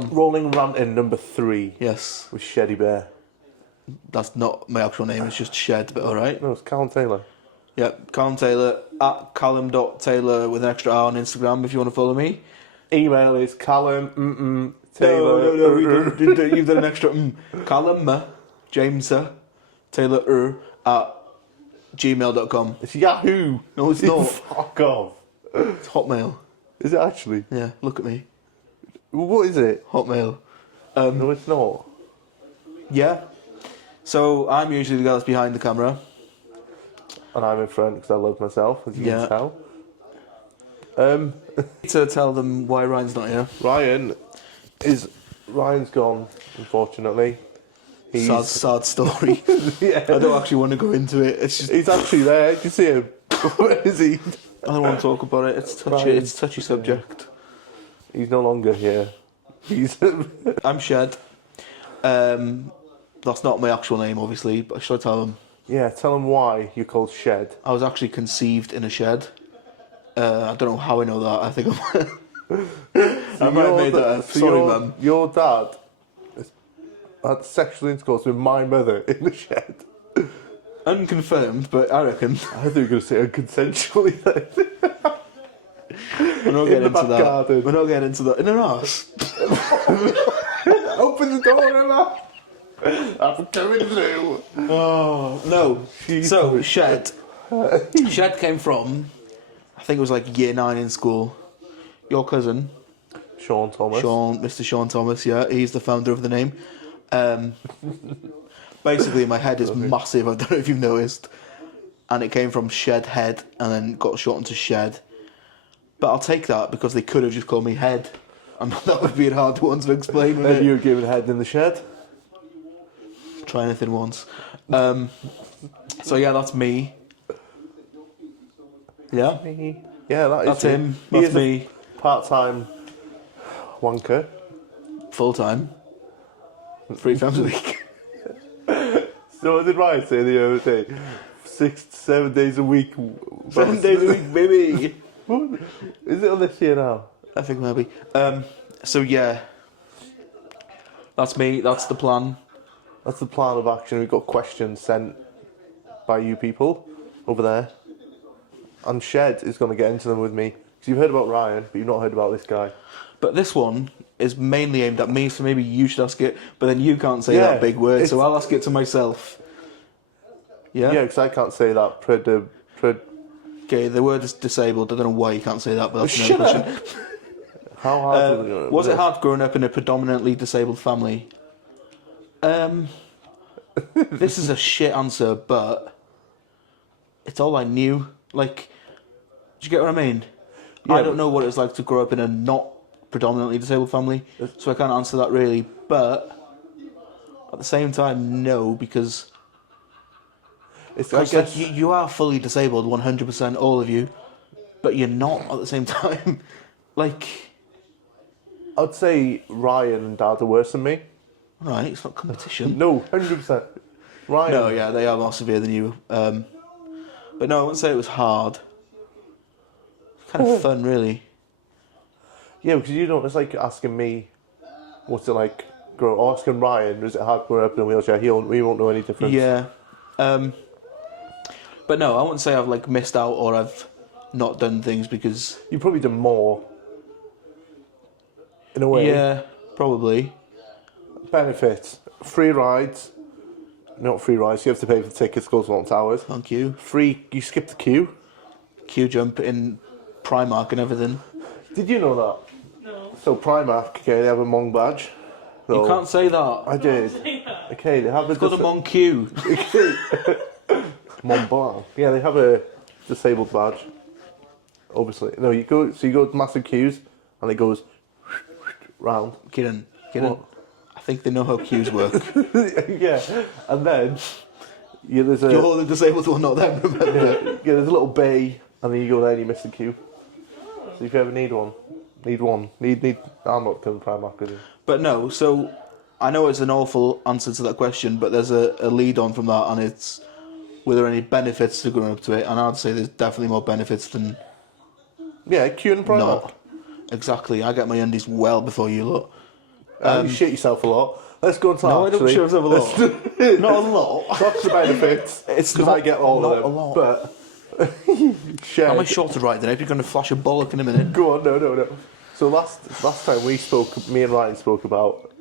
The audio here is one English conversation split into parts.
Rolling Ranting number 3 Yes. with Sheddy Bear. That's not my actual name, it's just Shed, but alright. No, it's Callum Taylor. Yeah, Callum Taylor, at callum.taylor with an extra R on Instagram if you want to follow me. Email is Callum Taylor. No, you've done an extra Callum James Taylor at gmail.com. It's Yahoo. No, it's not. Fuck off. It's Hotmail. Is it actually? Yeah, look at me. What is it? Hotmail. No, it's not. Yeah. So I'm usually the guy that's behind the camera. And I'm in front because I love myself, as you Yeah. can tell. To tell them why Ryan's not here. Ryan's gone, unfortunately. Sad story. Yeah. I don't actually want to go into it. It's just He's actually there. You can see him. Where is he? I don't want to talk about it. It's touchy. Ryan. It's a touchy subject. He's no longer here. He's I'm Shed. That's not my actual name, obviously. But should I tell them? yeah. Tell him why you're called Shed. I was actually conceived in a shed. I don't know how I know that. I think I might have made that up. Sorry, Mum. Your dad had sexual intercourse with my mother in the shed. Unconfirmed, but I reckon. I thought you were going to say unconsensually then. We're not In getting the into back that. garden. We're not getting into that. In an arse. Open the door, Emma. I'm coming through. Oh no. So Shed came from, I think it was like year 9 in school. Your cousin, Sean Thomas. Mr. Sean Thomas. Yeah, he's the founder of the name. Basically, my head is massive. I don't know if you've noticed, and it came from Shed Head, and then got shortened to Shed. But I'll take that because they could have just called me Head, and that would be a hard one to explain. wouldn't Then it? you were given head in the shed. Try anything once. So yeah, that's me. Yeah, Yeah, that's you. him. He That's is me. a part-time wanker. Full time. 3 times a week. So what did Ryan say the other day? 6 to 7 days a week. 7 days a week, baby. What? Is it on this year now? I think maybe. So yeah, that's me. That's the plan. That's the plan of action. We've got questions sent by you people over there. And Shed is going to get into them with me. Because you've heard about Ryan, but you've not heard about this guy. But this one is mainly aimed at me, so maybe you should ask it. But then you can't say Yeah, that big word, so it's- I'll ask it to myself. Yeah. Yeah, because I can't say that. Okay. The word is disabled. I don't know why you can't say that, but that's Shut another up. question. How hard was it? Was it hard growing up in a predominantly disabled family? This is a shit answer, but it's all I knew. Like, do you get what I mean? Yeah, I don't know what it's like to grow up in a not predominantly disabled family, so I can't answer that really. But at the same time, no, because It's, I it's guess, like you are fully disabled, 100%, all of you, but you're not at the same time. Like, I'd say Ryan and Dad are worse than me. right, it's not competition. No, 100%. Ryan. No, yeah, they are more severe than you. But no, I wouldn't say it was hard. It's kind of fun, really. Yeah, because you don't. It's like asking me, what's it like? Asking Ryan, is it hard growing up in a wheelchair? We won't know any difference. Yeah. But no, I wouldn't say I've like missed out or I've not done things because. You've probably done more. In a way. Yeah, probably. Benefits: free rides. Not free rides. You have to pay for the tickets. Goes along towers. Thank you. Free. You skip the queue. Queue jump in Primark and everything. Did you know that? No. So Primark, okay, they have a Hmong badge. So You can't say that. I did. Okay, they have It's called a Mon Q. Mont Blanc. Yeah, they have a disabled badge. Obviously, no. You go to massive queues, and it goes round. Kieran. What? I think they know how queues work. Yeah, and then there's a You're the disabled one, not them, remember? there's a little bay, and then you go there and you miss the queue. So if you ever need one. I'm not doing Primark with you. But no, so I know it's an awful answer to that question, but there's a lead on from that, and it's were there any benefits to growing up to it? And I'd say there's definitely more benefits than Yeah, queuing in Primark. not. Exactly, I get my undies well before you lot. You shit yourself a lot. Let's go on to No, I don't actually. shit myself a lot. Not a lot. That's the benefits. It's because not- I get all not of them. a lot. But Shed. Am I short to right then? If you're going to flash a bollock in a minute. Go on, no. So last time we spoke, me and Ryan spoke about,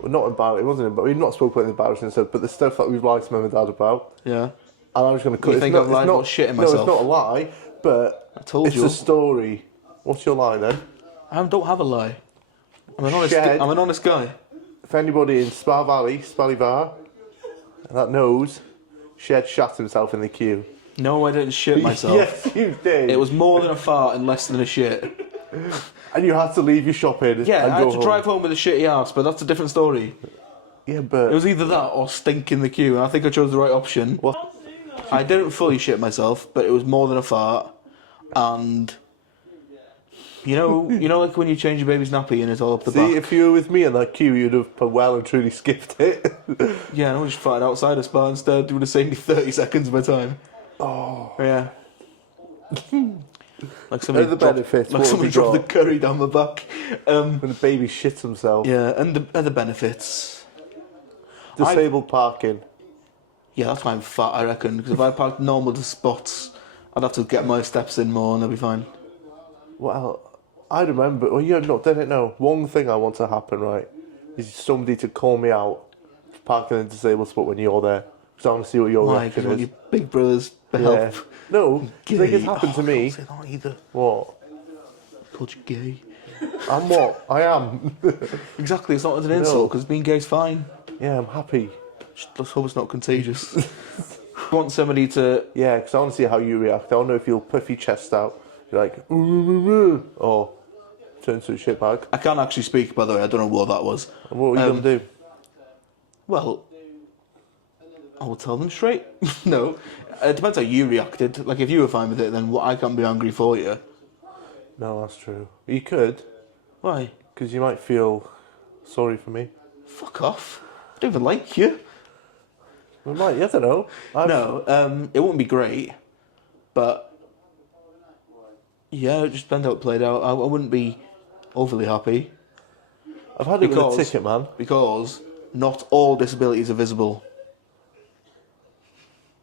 well, not about it wasn't, but we've not spoken about embarrassing stuff, but the stuff that we've lied to mum and dad about. Yeah. And I'm just going to cut. You it's think not, I've lied it's not, about shitting No, myself? it's not a lie, but I told it's you. a story. What's your lie then? I don't have a lie. I'm an honest. Shed. I'm an honest guy. If anybody in Spa Valley, Spallyvar, that knows, Shed shat himself in the queue. No, I didn't shit myself. Yes, you did. It was more than a fart and less than a shit. And you had to leave your shopping. Yeah, and I go had to home. drive home with a shitty ass, but that's a different story. Yeah, but It was either that or stink in the queue, and I think I chose the right option. What? I didn't fully shit myself, but it was more than a fart, and you know, like when you change your baby's nappy and it's all up the See, back. if you were with me in that queue, you'd have well and truly skipped it. Yeah, and I just farted outside a spa instead. It would have saved me 30 seconds of my time. Oh, Yeah. Like somebody the dropped, benefits, like what somebody have you dropped the got? curry down my back. when the baby shits himself. Yeah, and the other benefits. Disabled parking. Yeah, that's why I'm fat, I reckon. Because if I parked normal to spots, I'd have to get my steps in more and I'd be fine. Well, I remember. Well, you've not done it now. One thing I want to happen, right, is somebody to call me out for parking in a disabled spot when you're there. Because I want to see what your Why? Because reaction when is. your big brothers Yeah. help. No, I think it's happened to I me. can't say that either. What? I called you gay. I'm what? I am. Exactly, it's not an insult because being gay's fine. Yeah, I'm happy. Just let's hope it's not contagious. I want somebody to. Yeah, because I want to see how you react. I want to know if you'll puff your chest out. You're like, "Ooh," or turn into a shitbag. I can't actually speak, by the way. I don't know what that was. And what are you going to do? Well, I will tell them straight. No, it depends how you reacted. Like if you were fine with it, then I can't be angry for you. No, that's true. You could, Why? because you might feel sorry for me. Fuck off. I don't even like you. We might, I don't know. No, it wouldn't be great, but yeah, it just depends how it played out. I wouldn't be overly happy I've had it with a because- ticket, man. because not all disabilities are visible.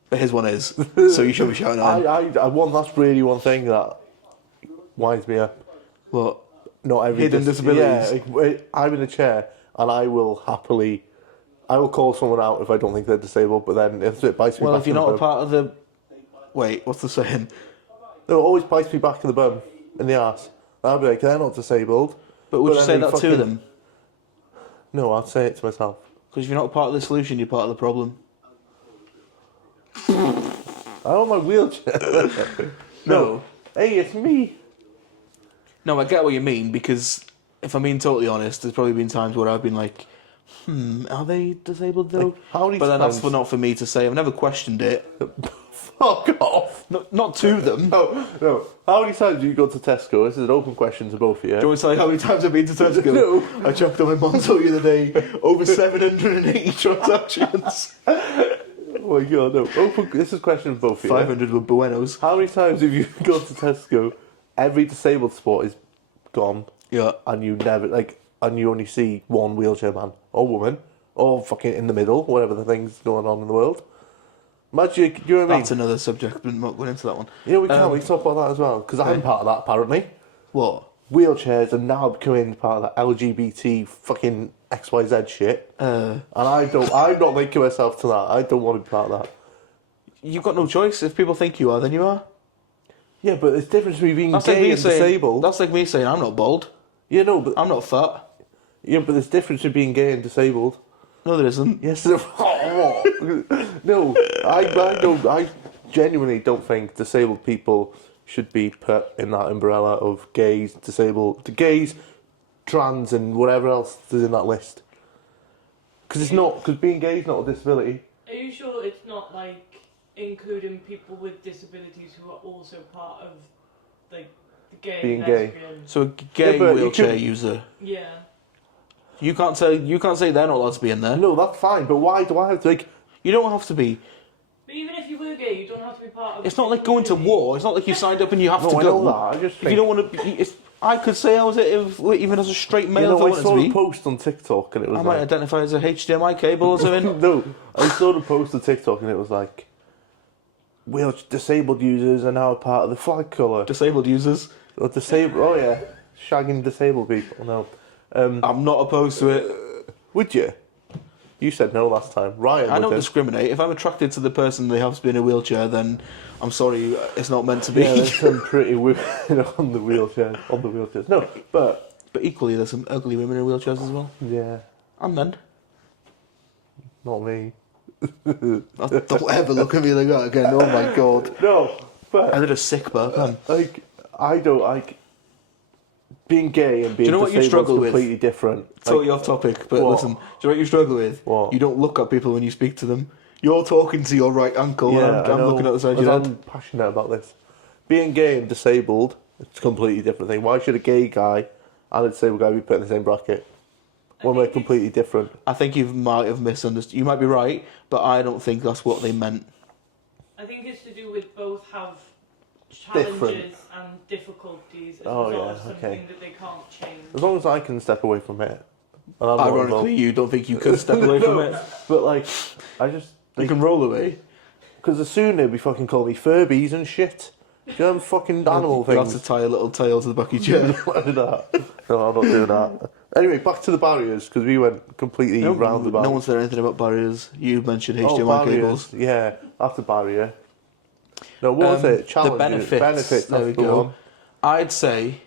But his one is, so you should be shouting at him. I want, that's really one thing that winds me up. What? Not every Hidden disabilities. Yeah, I'm in a chair and I will call someone out if I don't think they're disabled, but then if it bites me Well, back if you're in not the a bum. part of the... Wait, what's the saying? No, it always bites me back in the bum, in the arse. I'll be like, they're not disabled. But would you then say they that to fucking- them? No, I'd say it to myself. Because if you're not a part of the solution, you're part of the problem. I'm on my wheelchair. No. Hey, it's me. No, I get what you mean, because if I'm being totally honest, there's probably been times where I've been like, are they disabled though? Like, how many But then that's times- not for me to say. I've never questioned it. Fuck off. Not to them. No. How many times have you gone to Tesco? This is an open question to both of you. Do you want to say how many times I've been to Tesco? No. I checked on my Monzo the other day. Over 780 transactions. Oh my god, no. This is a question for both of you. 500 were Buenos. How many times have you gone to Tesco? Every disabled spot is gone, Yeah. and you only see one wheelchair man or woman, or fucking in the middle, whatever the thing's going on in the world. Imagine, do you know what I mean? That's another subject, but not going into that one. Yeah, we can. We can talk about that as well, because I'm part of that, apparently. What? Wheelchairs are now becoming part of that LGBT fucking XYZ shit. And I'm not linking myself to that. I don't want to be part of that. You've got no choice. If people think you are, then you are. Yeah, but there's a difference between being That's like gay me and saying. disabled. That's like me saying I'm not bald. Yeah, no, but I'm not fat. there's a difference between being gay and disabled. No, there isn't. Yes, there. No, I genuinely don't think disabled people should be put in that umbrella of gays, disabled, gays, trans, and whatever else is in that list. Because it's not. Because being gay is not a disability. Are you sure it's not like including people with disabilities who are also part of like the gay, Being gay. lesbian? So a gay Yeah, but you wheelchair could- user. Yeah. You can't say they're not allowed to be in there. No, that's fine. But why do I have to like? You don't have to be. But even if you were gay, you don't have to be part of. It's the not like going to community. war. It's not like you signed up and you have No, to I go. know that. I just If think you don't want to, I could say I was even as a straight male if I I wanted saw to a be. post on TikTok and it was I might like... identify as a HDMI cable or something. No, I saw the post on TikTok and it was like... disabled users are now a part of the flag colour. Disabled users. Or disabled... Oh, yeah. Shagging disabled people. No. I'm not opposed to it. Would you? You said no last time. Ryan I don't would discriminate. If I'm attracted to the person they have to be in a wheelchair, then I'm sorry, it's not meant to be. Yeah, there's some pretty women on the wheelchairs. No, but... But equally, there's some ugly women in wheelchairs as well. Yeah, And men. not me. Don't ever look at me like that again. Oh my god. No, but... I did a sick burp. Like, I don't like... Being gay and being you know what you disabled struggle is with? completely different. Totally off topic, but what? listen. Do you know what you struggle with? What? You don't look at people when you speak to them. You're talking to your right ankle, and I I'm know, looking at the side of and your head. I'm passionate about this. Being gay and disabled, it's a completely different thing. Why should a gay guy and a disabled guy be put in the same bracket? When we're completely different. I think you might have misunderstood. You might be right, but I don't think that's what they meant. I think it's to do with both have challenges Different. and difficulties as Oh, a result yeah, of something okay. that they can't change. As long as I can step away from it. And I'm not Ironically, involved. you don't think you could step away from it. But like, I just... You can roll away. Because as soon they'll be fucking calling me Furbies and shit. Do you know them fucking animal You have things? to tie a little tail to the back of your chair. Don't do that. No, I'm not doing that. Anyway, back to the barriers, because we went completely round the No one said anything about barriers. You mentioned HDMI barriers. cables. Yeah, that's a barrier. No, what was it? Challenges. The benefits. There we that's the go. one. I'd say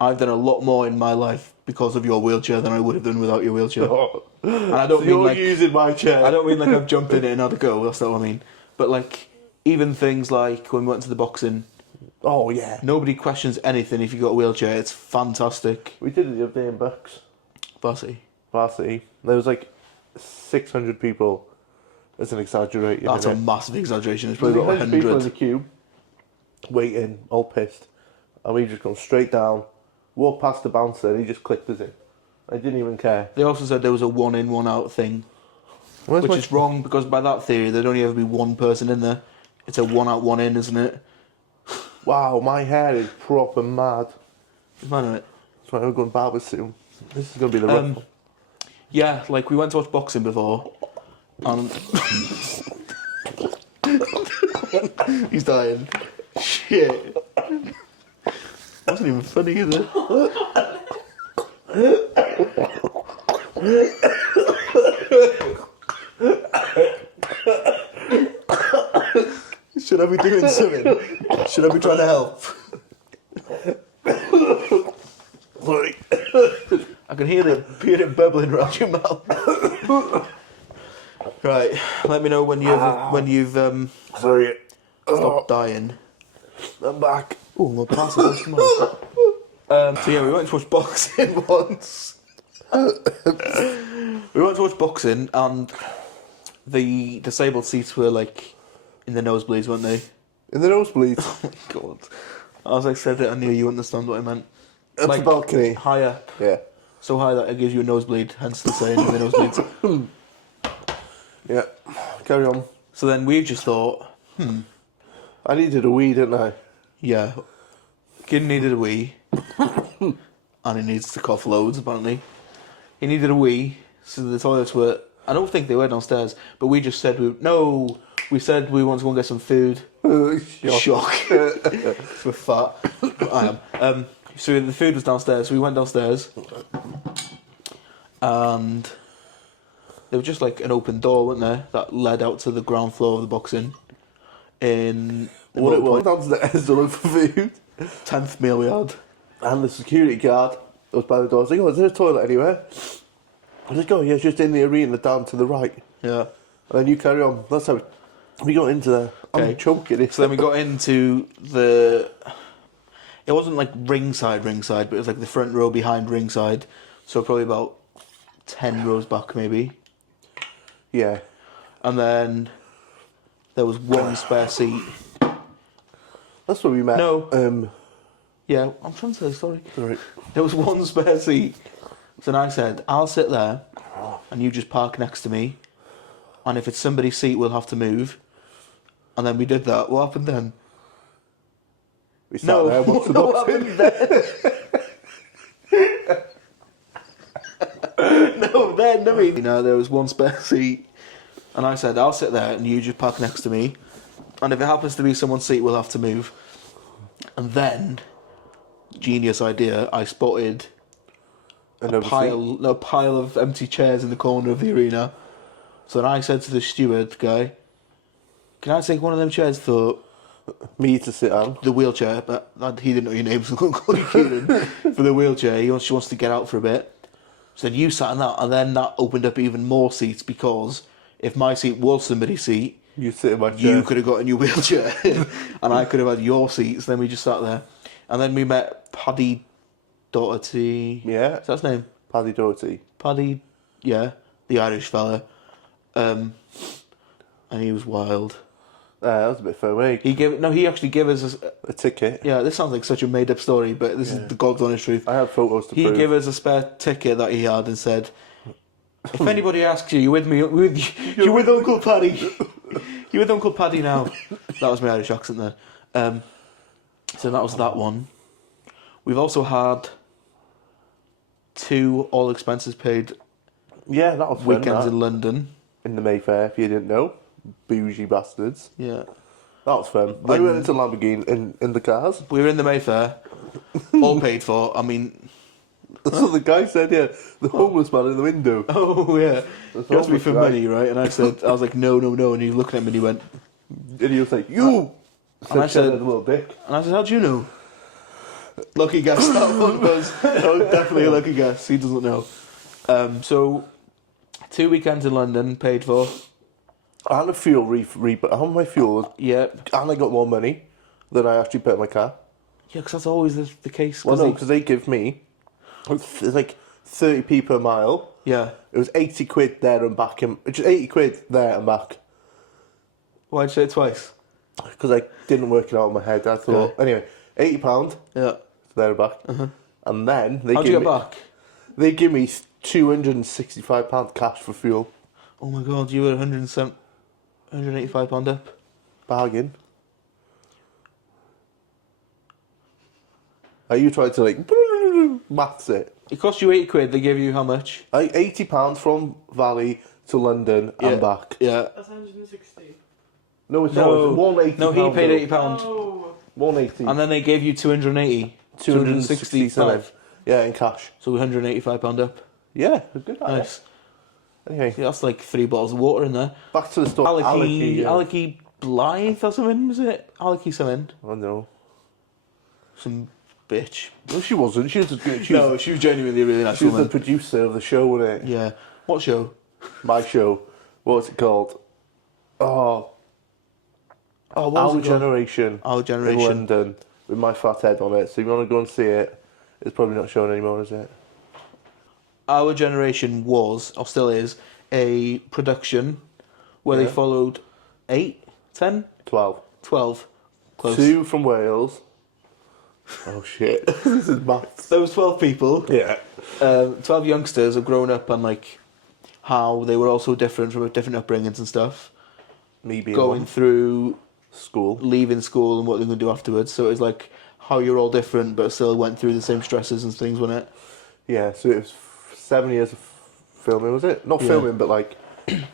I've done a lot more in my life because of your wheelchair than I would have done without your wheelchair. And I don't So mean you're like using my chair. I don't mean like I've jumped in it and had a go. That's not what I mean. But like even things like when we went to the boxing, Oh, yeah. nobody questions anything if you got a wheelchair. It's fantastic. We did it the other day in Bucks. Varsity. Varsity. There was like 600 people. That's an exaggeration. That's a isn't it? massive exaggeration. It's probably about 100 people in the 100. queue, waiting, all pissed. And we just gone straight down, walked past the bouncer, and he just clicked us in. I didn't even care. They also said there was a one in, one out thing, Where's which my- is wrong because by that theory there'd only ever be one person in there. It's a one out, one in, isn't it? Wow, my hair is proper mad. It's mad, isn't it? That's why we're going barber soon. This is going to be the rough one. Yeah, like we went to watch boxing before, and he's dying. Shit. Wasn't even funny either. Should I be doing something? Should I be trying to help? Sorry. I can hear it bubbling around your mouth. Right, let me know when you've Sorry. stopped dying. I'm back. Oh, my parcel. Come on. So yeah, we went to watch boxing once. We went to watch boxing, and the disabled seats were like in the nosebleeds, weren't they? In the nosebleeds. Oh my god! As I said it, I knew you understand what I meant. Up Like, the balcony. Higher, Yeah. so high that it gives you a nosebleed. Hence the saying, in the nosebleeds. Yeah. Carry on. So then we just thought, I needed a wee, didn't I? yeah, kid needed a wee, and he needs to cough loads. Apparently, he needed a wee. So the toilets were. I don't think they were downstairs, but we just said we said we want to go and get some food. Shock. We're fat. I am. So the food was downstairs. So we went downstairs, and there was just like an open door, wasn't there, that led out to the ground floor of the boxing. In the What it motor was point. downstairs to look for food. 10th meal we had. And the security guard was by the door. I was like, oh, is there a toilet anywhere? I was like, oh, yeah, it's just in the arena down to the right. Yeah. And then you carry on. That's how we got into there. Okay. I'm choking. So then we got into the. It wasn't like ringside, but it was like the front row behind ringside. So probably about 10 rows back, maybe. Yeah. And then there was one spare seat. That's where we met. No. Yeah, I'm trying to tell the story. Sorry. There was one spare seat. So then I said, I'll sit there and you just park next to me. And if it's somebody's seat, we'll have to move. And then we did that. What happened then? We sat there and watched the what boxing. happened then? No, then, I mean, there was one spare seat, and I said, I'll sit there, and you just park next to me, and if it happens to be someone's seat, we'll have to move. And then, genius idea, I spotted a pile of empty chairs in the corner of the arena. So then I said to the steward guy, can I take one of them chairs for Me to sit on. the wheelchair? But he didn't know your name, so I couldn't call you Kieran. For the wheelchair, she wants to get out for a bit. So then you sat in that, and then that opened up even more seats, because if my seat was somebody's seat, You sit in my chair. you could have got a new wheelchair, and I could have had your seats. Then we just sat there, and then we met Paddy Doherty. Yeah. Is that his name? Paddy Doherty. Paddy, yeah, the Irish fella. And he was wild. That was a bit fun, eh? He actually gave us A ticket. yeah, this sounds like such a made up story, but this is the God's honest truth. I have photos to He prove. gave us a spare ticket that he had and said, if anybody asks you, you with me? You're with Uncle Paddy. You're with Uncle Paddy now. That was my Irish accent there. So that was that one. We've also had 2 all expenses paid Yeah, that was fun. weekends That. in London. In the Mayfair, if you didn't know. Bougie bastards. Yeah. That was fun. I went into Lamborghini in the cars. We were in the Mayfair, all paid for. I mean, That's what the guy said, yeah. The homeless man in the window. oh yeah, That's he asked me for almost money, right? And I was like, no, and he was looking at me and he went, And he was like, you! And I said- "Shut up, little dick." and I said, how do you know? Lucky guess that one was. That was definitely a lucky guess. He doesn't know. So 2 weekends in London paid for. And a fuel on my fuel, Yeah, and I got more money than I actually put in my car. yeah, because that's always the case. Well, no, because they give me, it's like 30p per mile. yeah. It was 80 quid there and back. Just 80 quid there and back. Why'd you say it twice? Because I didn't work it out in my head. I thought, anyway, £80 Yeah. there and back. And then they How'd you give get me, back? they give me £265 cash for fuel. Oh my god, you were £185 up. Bargain. Are you trying to like maths it? It cost you 80 quid. They gave you how much? £80 from Valley to London and back. Yeah. That's 160. No, it's No. not. It's £180. No, he paid though. £80. Oh, £180. And then they gave you 280. 265. Yeah, in cash. So £185 up. Yeah, good at it. Nice. Anyway, Yeah, that's like 3 bottles of water in there. back to the stuff. Alecky Blythe or something, was it? Alecky something. I don't know. Some bitch. No, she wasn't. She was She was genuinely a really nice she was the woman. producer of the show, wasn't it? Yeah. What show? My show. What's it called? Oh, Oh, what Our was it called? Generation. Our In Generation. London, with my fat head on it. So if you want to go and see it, it's probably not showing anymore, is it? Our Generation was, or still is, a production where they Yeah. followed 8, 10, 12. 12. Close. 2 from Wales. Oh shit. This is maths. Those 12 people, Yeah. 12 youngsters have grown up and like how they were also different from different upbringings and stuff. Me being Going one. through School. leaving school and what they're going to do afterwards. So it was like how you're all different but still went through the same stresses and things, wasn't it? Yeah, so it was 7 years of filming, was it? Not Yeah. filming, but like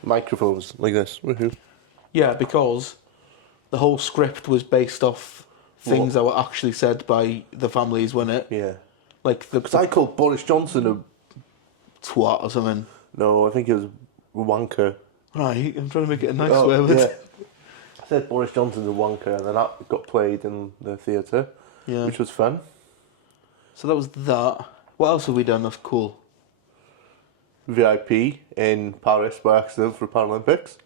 microphones like this. Woohoo. Yeah, because the whole script was based off things that were actually said by the families, wasn't it? Yeah. Like the Because I called Boris Johnson a... twat or something. No, I think it was wanker. Right, I'm trying to make it a nice Oh, word. yeah. I said Boris Johnson's a wanker, and then that got played in the theatre, Yeah. which was fun. So that was that. What else have we done that's cool? VIP in Paris by accident for Paralympics.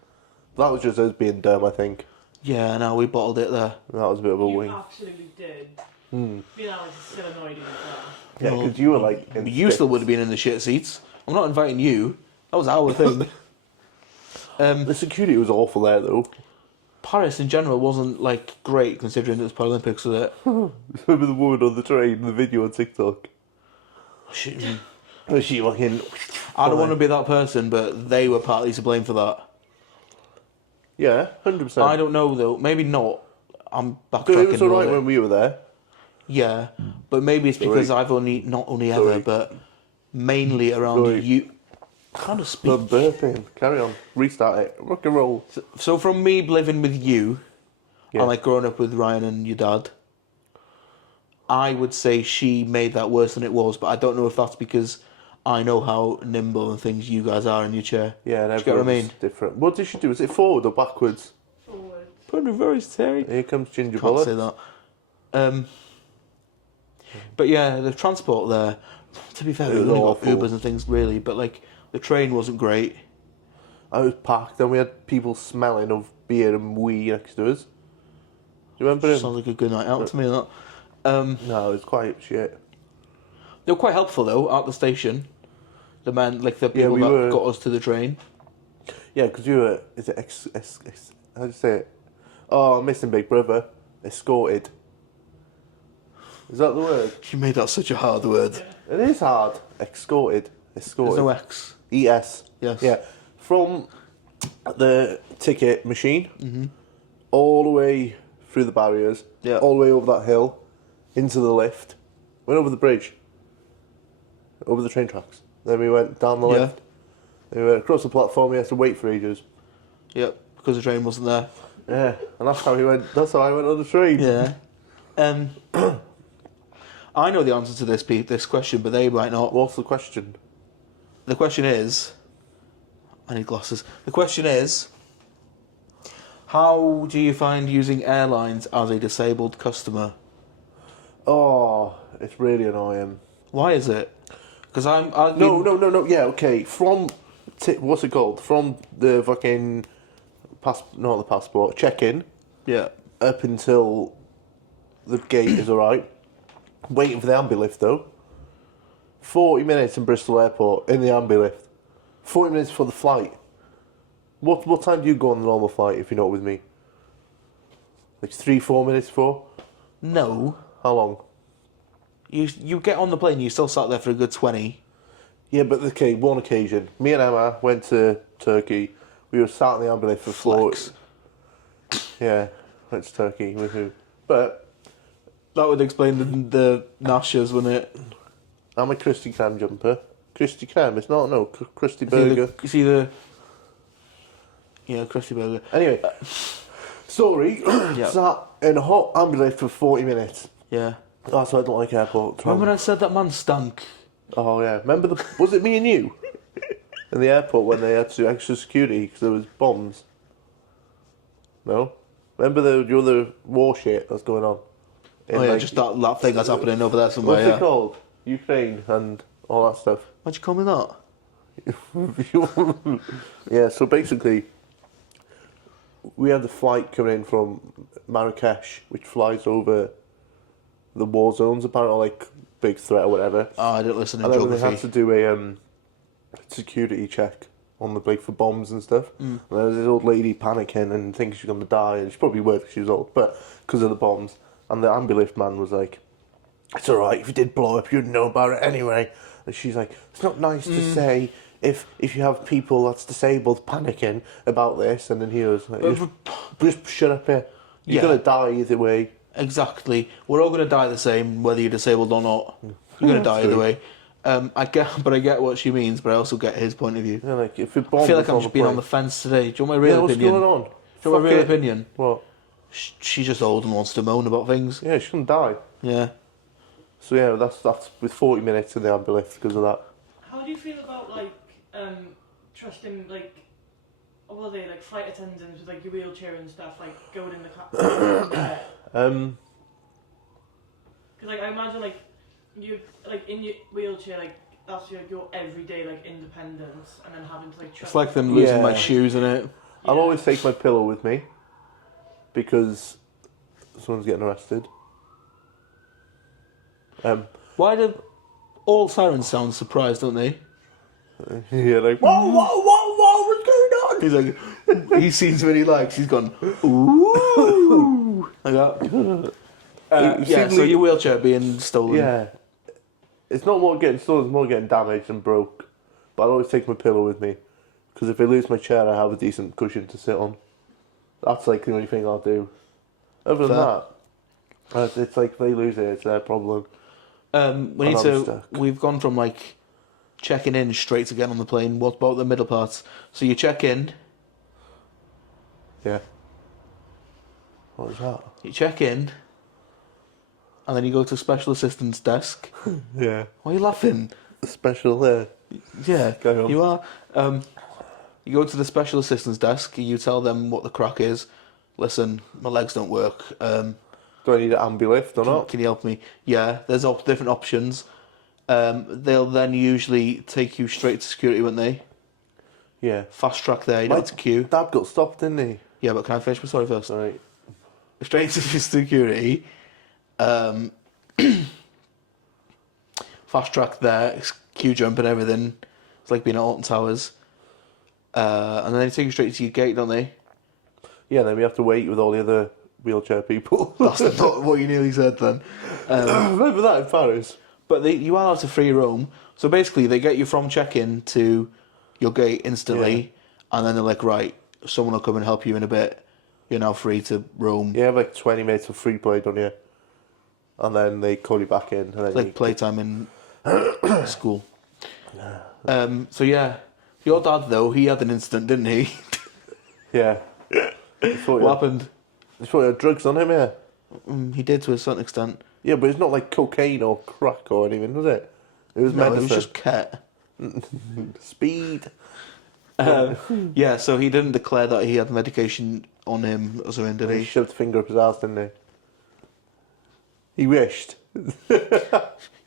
That was just us being dumb, I think. Yeah, no, we bottled it there. That was a bit of a you wing. absolutely did. Hmm. Me and Alex is still annoyed with that. Yeah, because you were like... in You still sixth. would have been in the shit seats. I'm not inviting you. That was our thing. The security was awful there, though. Paris in general wasn't like great considering it was Paralympics, was it? Remember the woman on the train, the video on TikTok? Was she fucking... I don't want to be that person, but they were partly to blame for that. Yeah, 100%. I don't know though. Maybe not. I'm But backtracking. it was a alright little when we were there. Yeah, but maybe it's because I've not only ever, Sorry. but mainly around Sorry. you. Kind of speak. I'm burping. Carry on. Restart it. Rock and roll. So from me living with you, Yeah. and like growing up with Ryan and your dad, I would say she made that worse than it was. But I don't know if that's because I know how nimble and things you guys are in your chair. Yeah, and Do you get what I everyone's mean? different. What did she do? Is it forward or backwards? Forward. Probably very scary. Here comes Ginger Can't Bullet. say that. But yeah, the transport there. To be fair, It we was only got awful. Ubers and things really, but like the train wasn't great. I was packed, and we had people smelling of beer and wee next to us. Do you remember him? Sounds like a good night out to me. That. No, it was quite shit. They were quite helpful though at the station. The man, like the people we that were. got us to the train. Yeah, because you were. Is it how do you say it? Oh, I'm missing Big Brother. Escorted. Is that the word? You made that such a hard word. Yeah. It is hard. Escorted. There's Escorted. no X. ES. Yes. Yeah. From the ticket machine, all the way through the barriers, Yeah. all the way over that hill, into the lift, went over the bridge, over the train tracks. Then we went down the Yeah. lift. Then we went across the platform. We had to wait for ages. Yep, because the train wasn't there. Yeah, and that's how we went. That's how I went on the train. Yeah. I know the answer to this question, but they might not. What's the question? The question is, I need glasses. The question is, how do you find using airlines as a disabled customer? Oh, it's really annoying. Why is it? Because I've No, been- no. Yeah, okay. From what's it called? From the fucking not the passport check-in Yeah. up until the gate is alright. Waiting for the ambilift though. 40 minutes in Bristol Airport in the ambilift. 40 minutes for the flight. What time do you go on the normal flight if you're not with me? Like 3-4 minutes for? No. How long? You get on the plane, you still sat there for a good 20. Yeah, but okay, one occasion. Me and Emma went to Turkey. We were sat in the ambulance for Flex. Yeah, went to Turkey with who? But That would explain the Nashers, wouldn't it? I'm a Krispy Kreme jumper. Krispy Kreme, it's not, no, Krusty Burger. You see the... Yeah, Krusty Burger. Anyway, sorry, Yeah. sat in a hot ambulance for 40 minutes. Yeah. That's why I don't like airport travel. Remember I said that man stunk? Oh yeah, remember was it me and you? In the airport when they had to do extra security because there was bombs. No? Remember the other war shit that's going on? In, Oh yeah, like, just that thing that's happening over there somewhere, what's yeah. it called? Ukraine and all that stuff. Why'd you call me that? Yeah, so basically, we had the flight coming in from Marrakesh, which flies over the war zones, apparently, like big threat or whatever. Oh, I didn't listen in And then they had geography. to do a security check on the like for bombs and stuff. And there was this old lady panicking and thinking she's going to die, and she probably would because she was old, but because of the bombs. And the ambulance man was like, "It's all right. If you did blow up, you'd know about it anyway." And she's like, "It's not nice to say if you have people that's disabled panicking about this." And then he was like, "Just shut up here. You're Yeah. gonna die either way." Exactly. We're all going to die the same, whether you're disabled or not. You're going to die either True. way. I get what she means, but I also get his point of view. Yeah, like if it bombed I feel like us I'm on just the being on plane- the fence today. Do you want my Yeah, real what's opinion? going on? Do you want my Fuck real it. opinion? What? She's just old and wants to moan about things. Yeah, she's gonna die. Yeah. So yeah, that's with 40 minutes in the ambulance because of that. How do you feel about like trusting like what are they like flight attendants with like your wheelchair and stuff like going in the car? Because like I imagine like you like in your wheelchair like that's your everyday like independence and then having to like trust. It's like them losing my Yeah. shoes in it. Yeah. I'll always take my pillow with me because someone's getting arrested. Why do all sirens sound surprised, don't they? Yeah, like whoa, what's going on? He's like, he's seen something he likes. He's gone, ooh, like that. Yeah. So your wheelchair being stolen. Yeah, it's not more getting stolen; it's more getting damaged and broke. But I'll always take my pillow with me because if I lose my chair, I have a decent cushion to sit on. That's like the only thing I'll do. Other than Fair. that, It's like if they lose it, it's their problem. We And need I'm to. stuck. We've gone from like checking in straight to getting on the plane. What about the middle parts? So you check in. Yeah. What was that? You check in, and then you go to special assistant's desk. Yeah. Why are you laughing? Special there. Yeah, Go on. you are. You go to the special assistant's desk. You tell them what the crack is. Listen, my legs don't work. Do I need an ambulift or not? Can you help me? Yeah, there's different options. They'll then usually take you straight to security, won't they? Yeah. Fast track there, you don't have to queue. Dad got stopped, didn't he? Yeah, but can I finish my story first? Right. Straight to security. Fast track there, it's queue jump and everything. It's like being at Alton Towers. And then they take you straight to your gate, don't they? Yeah, then we have to wait with all the other wheelchair people. That's not what you nearly said then. Remember that in Paris? But you are allowed to free roam. So basically, they get you from check-in to your gate instantly, and then they're like, right, someone will come and help you in a bit. You're now free to roam. You have like 20 minutes of free play, don't you? And then they call you back in. And then It's like playtime in school. So yeah, your dad though, he had an incident, didn't he? Yeah. What happened? You thought you had drugs on him, yeah? He did to a certain extent. Yeah, but it's not like cocaine or crack or anything, was it? It was No, medicine. it was just cat. Speed. Yeah, so he didn't declare that he had medication on him or something, did He he? shoved a finger up his ass, didn't he? He wished.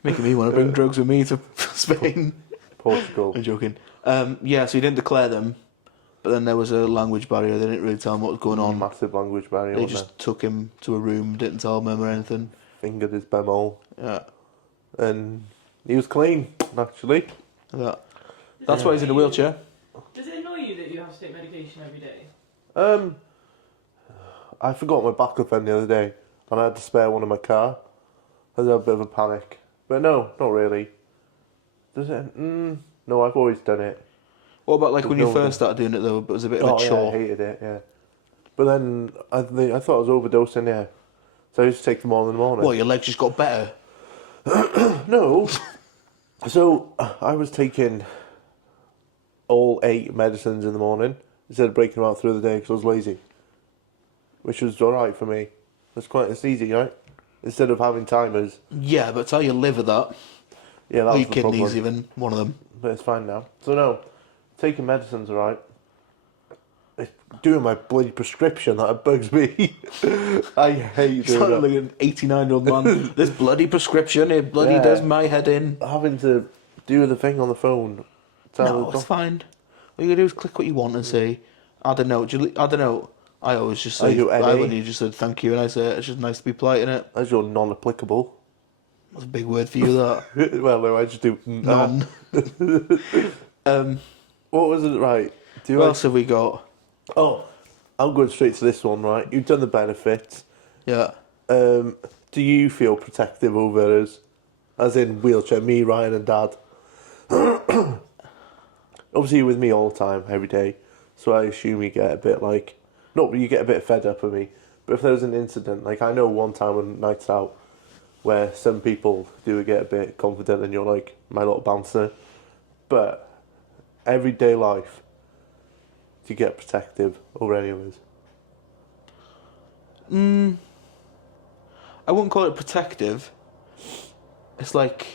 Making me want to bring drugs with me to Spain. Portugal. I'm joking. Yeah, so he didn't declare them, but then there was a language barrier. They didn't really tell him what was going on. Massive language barrier. They wasn't just took him to a room, didn't tell him or anything. there? Fingered his bemhole. Yeah, And he was clean, actually. that's why he's in a wheelchair. Does it annoy you that you have to take medication every day? I forgot my backup pen the other day, and I had to spare one in my car. I had a bit of a panic. But no, not really. Does it? No, I've always done it. What about like when you No, first started doing it though? It was a bit of a Yeah, I chore. hated it, yeah. But then I thought I was overdosing, yeah. So I used to take them all in the morning. Well, your legs just got better. No. So I was taking all 8 medicines in the morning instead of breaking them out through the day because I was lazy. Which was alright for me. It's easy, right? Instead of having timers. Yeah, but tell your liver that. Yeah, that Or was your the kidneys problem. even, one of them. But it's fine now. So no, taking medicine's alright. It's doing my bloody prescription that bugs me. I hate You doing sound that. like an 89-year-old man. This bloody prescription, it bloody Yeah. does my head in. Having to do the thing on the phone. Tell No, the it's doc- fine. All you gotta do is click what you want and say, I don't know. I don't know. I always just Are say, you I NA? wouldn't just said thank you, and I say it's just nice to be polite in it. As you're non-applicable. That's a big word for you, that. Well, no, I just do. None. What was it, right? Do What I- else have we got? Oh, I'm going straight to this one, right? You've done the benefits. Yeah. Do you feel protective over us? As in wheelchair, me, Ryan and Dad. Obviously you're with me all the time, every day. So I assume you get a bit like... Not you get a bit fed up with me. But if there was an incident, like I know one time on nights out where some people do get a bit confident and you're like my little bouncer. But everyday life, do you get protective over any of us? I wouldn't call it protective. It's like...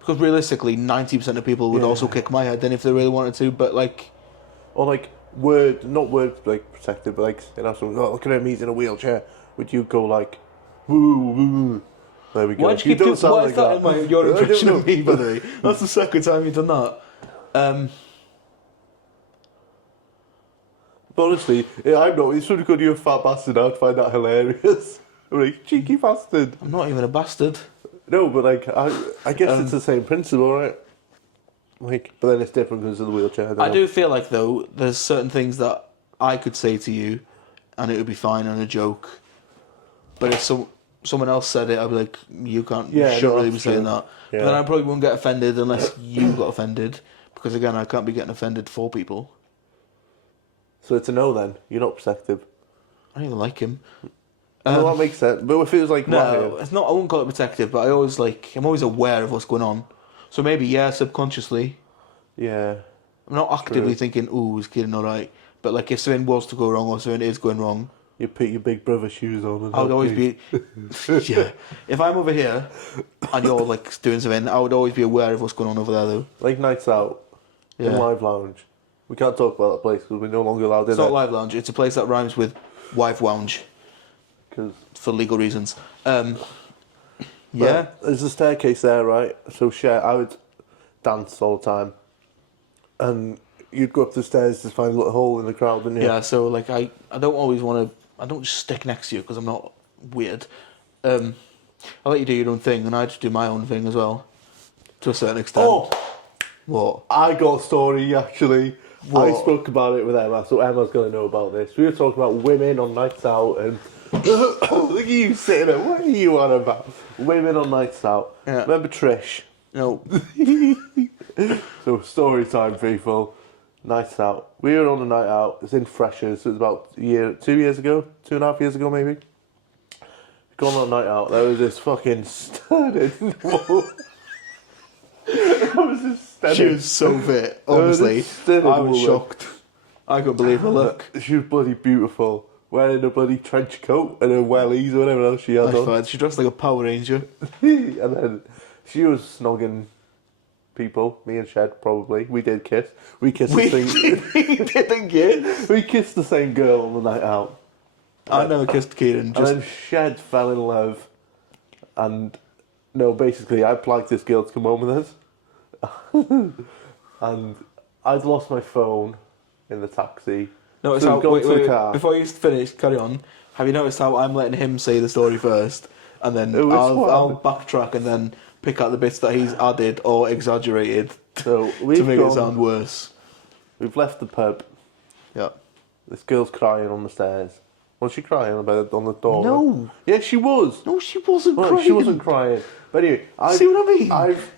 Because realistically, 90% of people would Yeah. also kick my head then if they really wanted to, but like... Or like not words like protective, but like someone, look at him, he's in a wheelchair. Would you go like, woo, woo? There we go. Why'd you keep don't sound what like is that in my, your I don't impression know. of me, by the way? That's the second time you've done that. But honestly, I'm not. It's really good you're a fat bastard. I'd find that hilarious. I'm like, cheeky bastard. I'm not even a bastard. No, but like, I guess it's the same principle, right? Like, but then it's different because of the wheelchair. I do feel like, though, there's certain things that I could say to you and it would be fine on a joke. But if someone else said it, I'd be like, you can't, Yeah, you shouldn't no, really be that's saying true. that. Yeah. But then I probably wouldn't get offended unless you got offended. Because, again, I can't be getting offended for people. So it's a no then. You're not protective. I don't even like him. Well, that makes sense. But if it was like No, Wahoo, it's not. I wouldn't call it protective, but I'm always aware of what's going on. So maybe subconsciously, yeah, I'm not actively True. thinking, "Ooh, is Kieran all right?" But like, if something was to go wrong or something is going wrong, you put your big brother shoes on. And I would help always you. be, yeah. If I'm over here and you're like doing something, I would always be aware of what's going on over there, though. Like nights out Yeah. in Live Lounge. We can't talk about that place because we're no longer allowed in It's it. not Live Lounge. It's a place that rhymes with Wife Lounge Because for legal reasons. Yeah. there's a staircase there, right? So I would dance all the time, and you'd go up the stairs to find a little hole in the crowd, didn't you? Yeah. So like, I don't always want to. I don't just stick next to you because I'm not weird. I'll let you do your own thing, and I just do my own thing as well, to a certain extent. Oh, What? I got a story actually. I What? spoke about it with Emma, so Emma's going to know about this. We were talking about women on nights out, and look at you sitting there. What are you on about? Women on nights out. Yeah. Remember Trish? No. So story time, people. Nights out. We were on a night out. It's in Freshers. It was about 2 years ago, 2.5 years ago, maybe. Gone on a night out. There was this fucking stunning woman. That was just stunning. She was so fit. Honestly, stunning I was woman. shocked. I couldn't believe her look. She was bloody beautiful. Wearing a bloody trench coat and her wellies or whatever else she had That's on. fine. She dressed like a Power Ranger. And then she was snogging people. Me and Shed, probably. We did kiss. We kissed We the same... didn't get. We kissed the same girl on the night out. I never kissed Kieran. And Just then Shed fell in love. And, no, basically, I plagued this girl to come home with us. And I'd lost my phone in the taxi. notice so how. we've gone Wait, to the wait, car. before you finish, carry on. Have you noticed how I'm letting him say the story first, and then Oh, which one? I'll backtrack and then pick out the bits that he's added or exaggerated So to we've make gone, it sound worse. We've left the pub. Yeah. This girl's crying on the stairs. Was she crying on the door? No. Yeah, she was. No, she wasn't Well, crying. she wasn't crying. But anyway, See what I mean? I've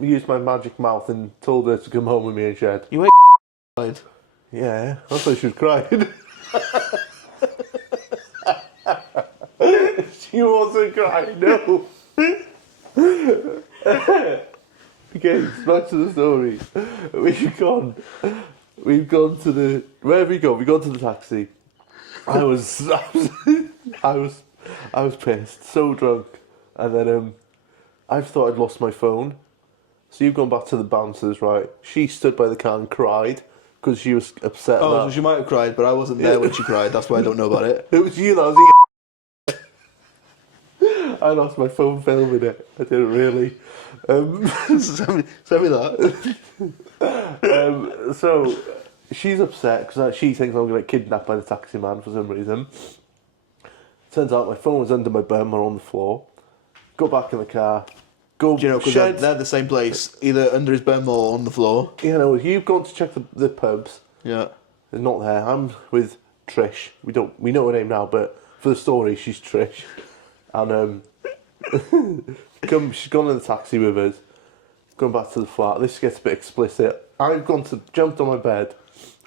used my magic mouth and told her to come home with me and Shed. You ain't. Yeah, I thought she was crying. She wasn't crying, no. Okay, back to the story. We've gone to the... Where have we gone? We've gone to the taxi. I was pissed, so drunk. And then I thought I'd lost my phone. So you've gone back to the bouncers, right? She stood by the car and cried because she was upset Oh, about... so she might have cried, but I wasn't there when she cried. That's why I don't know about it. It was you that was I lost my phone filming it. I didn't really. Send me that. So she's upset because she thinks I'm going to get kidnapped by the taxi man for some reason. Turns out my phone was under my bum or on the floor. Go back in the car. Go. Do you know, because Shed. they're the same place, either under his bum or on the floor. You know, you've gone to check the pubs. Yeah. They're not there. I'm with Trish. We know her name now, but for the story, she's Trish. And she's gone in the taxi with us. Going back to the flat. This gets a bit explicit. I've jumped on my bed.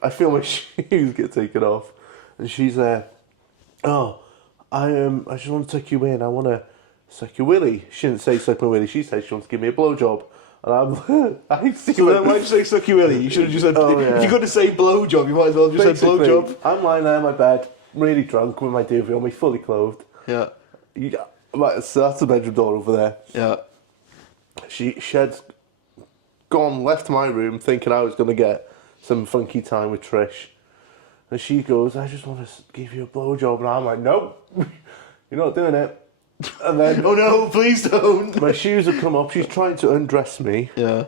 I feel my shoes get taken off, and she's there. Oh, I just want to tuck you in. I want to suck your willy. She didn't say suck my willy. She said she wants to give me a blowjob. And I see. So then why'd you say suck you willy? You should have just said, Oh, yeah. if you're going to say blowjob, you might as well have just said Basically, blowjob. I'm lying there in my bed, really drunk, with my duvet on me, fully clothed. Yeah. Right, so that's the bedroom door over there. Yeah. Shed's gone, left my room, thinking I was going to get some funky time with Trish. And she goes, I just want to give you a blowjob. And I'm like, nope, you're not doing it. And then Oh no, please don't. my shoes have come up. She's trying to undress me. Yeah.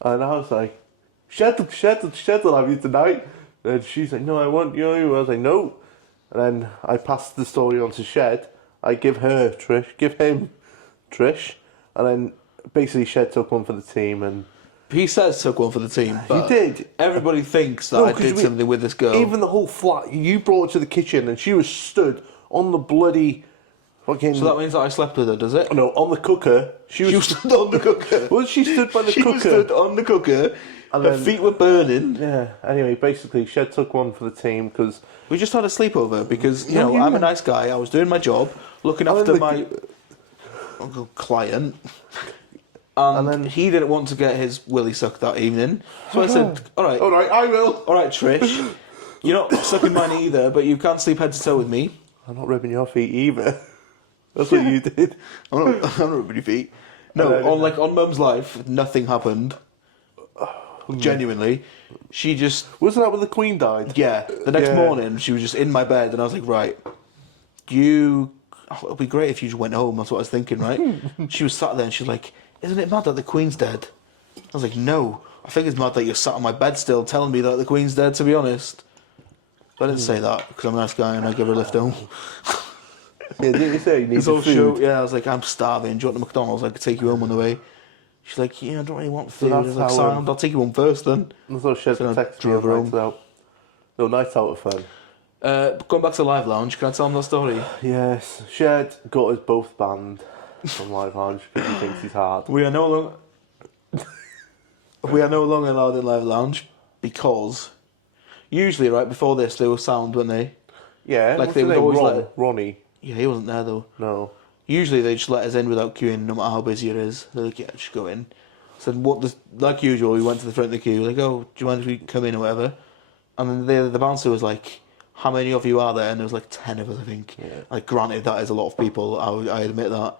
And I was like, Shed will have you tonight. And she's like, no, I want you. I was like, no. And then I passed the story on to Shed. I give him Trish. And then basically Shed took one for the team. And He says took one for the team, but did. everybody thinks that No, I 'cause did we- something with this girl. Even the whole flat, you brought her to the kitchen and she was stood on the bloody fucking... So that means that I slept with her, does it? No, on the cooker. She She was... stood on the cooker. Well, she stood by the She cooker. stood on the cooker And Her then, feet were burning. yeah. Anyway, basically, Shed took one for the team because We just had a sleepover because, you No, know, you I'm a didn't. nice guy. I was doing my job, looking And after then my client. And then- he didn't want to get his willy sucked that evening. So I said, all right, I will. all right, Trish, you're not sucking mine either, but you can't sleep head to toe with me. I'm not rubbing your feet either. That's what you did. I'm not rubbing your feet. No, No, on Mum's life, nothing happened. Genuinely. She just, Wasn't that when the Queen died? yeah, the next Yeah. morning, she was just in my bed, and I was like, right, it'd be great if you just went home. That's what I was thinking, right? She was sat there, and she's like, isn't it mad that the Queen's dead? I was like, no. I think it's mad that you're sat on my bed still telling me that the Queen's dead, to be honest. But I didn't say that, because I'm a nice guy, and I give her a lift home. Yeah, didn't you say you It's needed all food? show. Yeah, I was like, I'm starving. Do you want the McDonald's? I could take you home on the way. She's like, yeah, I don't really want food. I that's was like, how, sound, I'll take you home first then. That's what Shed So I texted me drove on her nights out. No, nights out of fun. Going back to Live Lounge, can I tell them that story? Yes, Shed got us both banned from Live Lounge because he thinks he's hard. We are no longer allowed in Live Lounge because usually, right before this, they were sound, weren't they? Yeah, Like what's they his would name? always Ron, let- Ronnie. Yeah, he wasn't there though. No. Usually they just let us in without queuing, no matter how busy it is. They're like, yeah, just go in. So like usual, we went to the front of the queue. Like, oh, do you mind if we come in or whatever? And then the bouncer was like, how many of you are there? And there was like 10 of us, I think. Yeah. Like, granted, that is a lot of people. I admit that.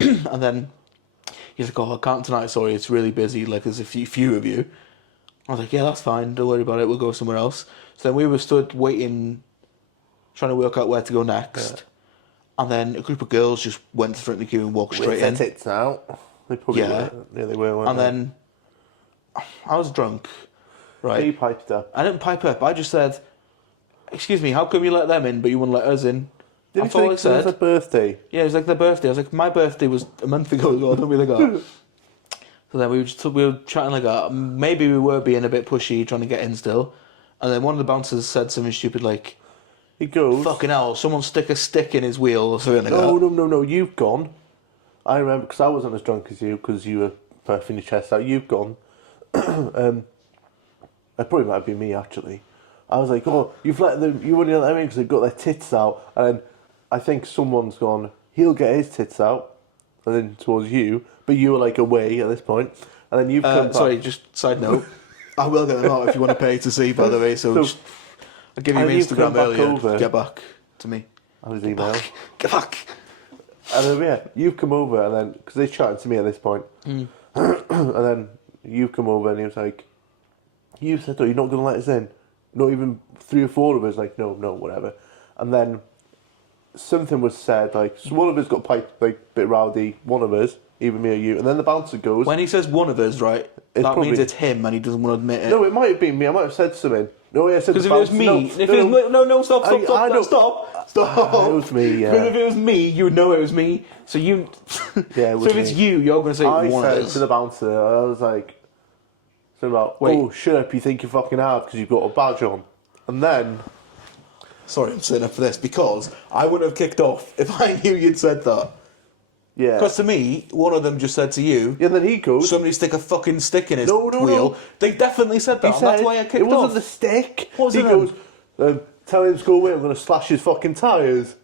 And then he's like, oh, I can't tonight. Sorry, it's really busy. Like, there's a few of you. I was like, yeah, that's fine. Don't worry about it. We'll go somewhere else. So then we were stood waiting, trying to work out where to go next. Yeah. And then a group of girls just went to the front of the queue and walked straight With their in. tits out. They probably Yeah. were. Yeah, they were, weren't And they? then I was drunk, He right? piped up. I didn't pipe up. I just said, excuse me, how come you let them in but you wouldn't let us in? Did That's he all I think it was said. a birthday? Yeah, it was like their birthday. I was like, my birthday was a month ago as well, don't be like that. So then we were chatting like that. Maybe we were being a bit pushy, trying to get in still. And then one of the bouncers said something stupid like, He goes, fucking hell, someone stick a stick in his wheel or something like no, that. no, you've gone. I remember, because I wasn't as drunk as you, because you were puffing your chest out. You've gone. It probably might have been me, actually. I was like, oh, you wouldn't let them in because they've got their tits out. And then I think someone's gone, he'll get his tits out. And then towards you. But you were like away at this point. And then you've come back. Sorry, just side note. I will get them out if you want to pay to see, by the way. So just, I'll give you my and you've come Instagram back earlier. over. Get back to me. I was email. Get back. And then, yeah, you've come over, and then, because they're chatting to me at this point. And then you've come over, and he was like, you said, oh, you're not going to let us in? Not even 3 or 4 of us? Like, no, whatever. And then something was said, like, so one of us got piped, like, a bit rowdy, one of us, either me or you, and then the bouncer goes, When he says one of us, right, It's that probably- means it's him and he doesn't want to admit it. no, it might have been me, I might have said something. No, I said Because the if it was bouncer. me, No, if it was no, stop, I know. stop. It was me, yeah. Because if it was me, you would know it was me. So you, Yeah, it so was if it's me. you, you're going to say I one of said us. to the bouncer, I was like, something about, Wait. oh, shut up, you think you're fucking hard because you've got a badge on. And then, Sorry, I'm sitting up for this because I wouldn't have kicked off if I knew you'd said that. yeah. Because to me, one of them just said to you, Yeah, then he goes, somebody stick a fucking stick in his No, wheel. no. They definitely said that. he and said, that's why I kicked it wasn't off. the stick. What was he it goes, tell him to go away, I'm going to slash his fucking tyres.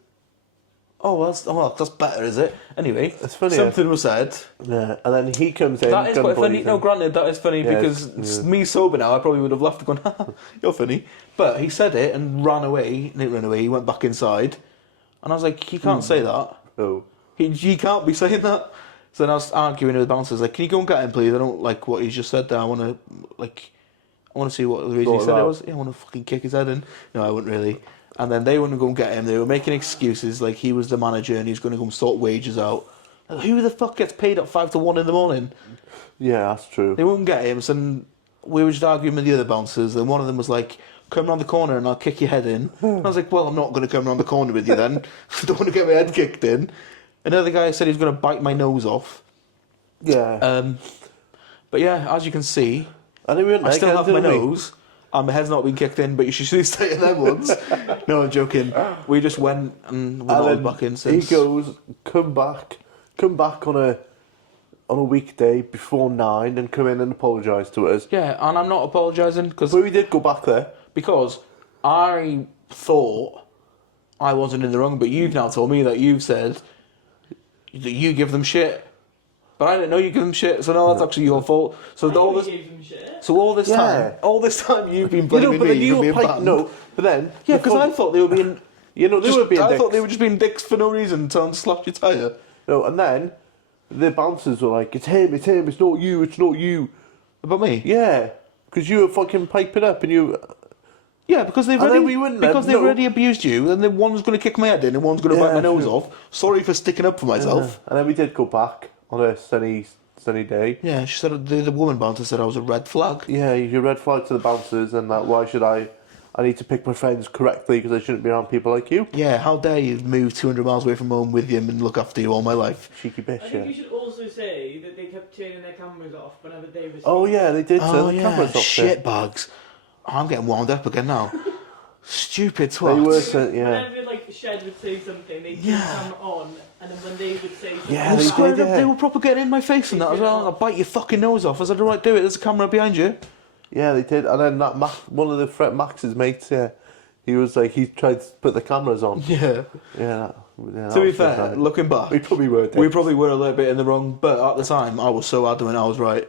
Oh, well, that's better, is it? Anyway, It's funny, something was said. Yeah, and then he comes in. That is gun quite funny. blazing. No, granted, that is funny Yeah, because it's- yeah. me sober now, I probably would have laughed and gone, "Haha, you're funny." But he said it and ran away. He didn't run away. He went back inside, and I was like, "He can't say that. Oh. He can't be saying that." So then I was arguing with the bouncers, like, "Can you go and get him, please? I don't like what he's just said there. I want to see what the reason he Thought said it about- was. Yeah, I want to fucking kick his head in." No, I wouldn't really. And then they wouldn't go and get him. They were making excuses like he was the manager and he's going to go and sort wages out. Like, who the fuck gets paid at 5 to 1 in the morning? Yeah, that's true. They wouldn't get him, so then we were just arguing with the other bouncers, and one of them was like, "Come round the corner and I'll kick your head in." And I was like, "Well, I'm not going to come round the corner with you then. I don't want to get my head kicked in." Another guy said he was going to bite my nose off. Yeah. But yeah, as you can see, and then we went I still again, have my didn't we? nose, and my head's not been kicked in, but you should see the state of them ones. No, I'm joking. We just went and we're And not then back in since. he goes, come back on on a weekday before 9 and come in and apologise to us. Yeah, and I'm not apologising because But we did go back there. I thought I wasn't in the wrong, but you've now told me that you've said that you give them shit. But I didn't know you give them shit, so no, that's actually your fault. So I all never this, gave them shit. so all this Yeah. time you've been blaming but then me you for being were banned. no, but then Yeah, because I thought they were being. they were being I dicks. thought they were just being dicks for no reason, trying to slap your tyre. No, and then the bouncers were like, it's him, it's not you, it's not you. About me? Yeah, because you were fucking piping up and you. Yeah, because they've And then already we wouldn't because let- they've no. already abused you, and then one's going to kick my head in, and one's going to bite my Yeah, nose true. off. Sorry for sticking up for myself. And then we did go back on a sunny day. Yeah, she said the woman bouncer said I was a red flag. Yeah, you red flag to the bouncers and that. Why should I need to pick my friends correctly because I shouldn't be around people like you. Yeah, how dare you move 200 miles away from home with him and look after you all my life? Cheeky I bitch, think yeah. you should also say that they kept turning their cameras off whenever they were. Oh yeah, they did turn Oh the yeah, cameras off. shit bags. I'm getting wound up again now. Stupid twats. They were, yeah. Whenever like Shed would say something, they'd turn Yeah. the camera on, and then when they would say something, Yeah, They, they squared did, up, yeah. they were proper getting in my face and that as well. I'll bite your fucking nose off. I said, alright, do it. There's a camera behind you. Yeah, they did. And then that one of the Fred Max's mates, yeah, he was like, he tried to put the cameras on. Yeah. Yeah. To be fair, looking back, we probably were. we probably were a little bit in the wrong, but at the time, I was so adamant I was right.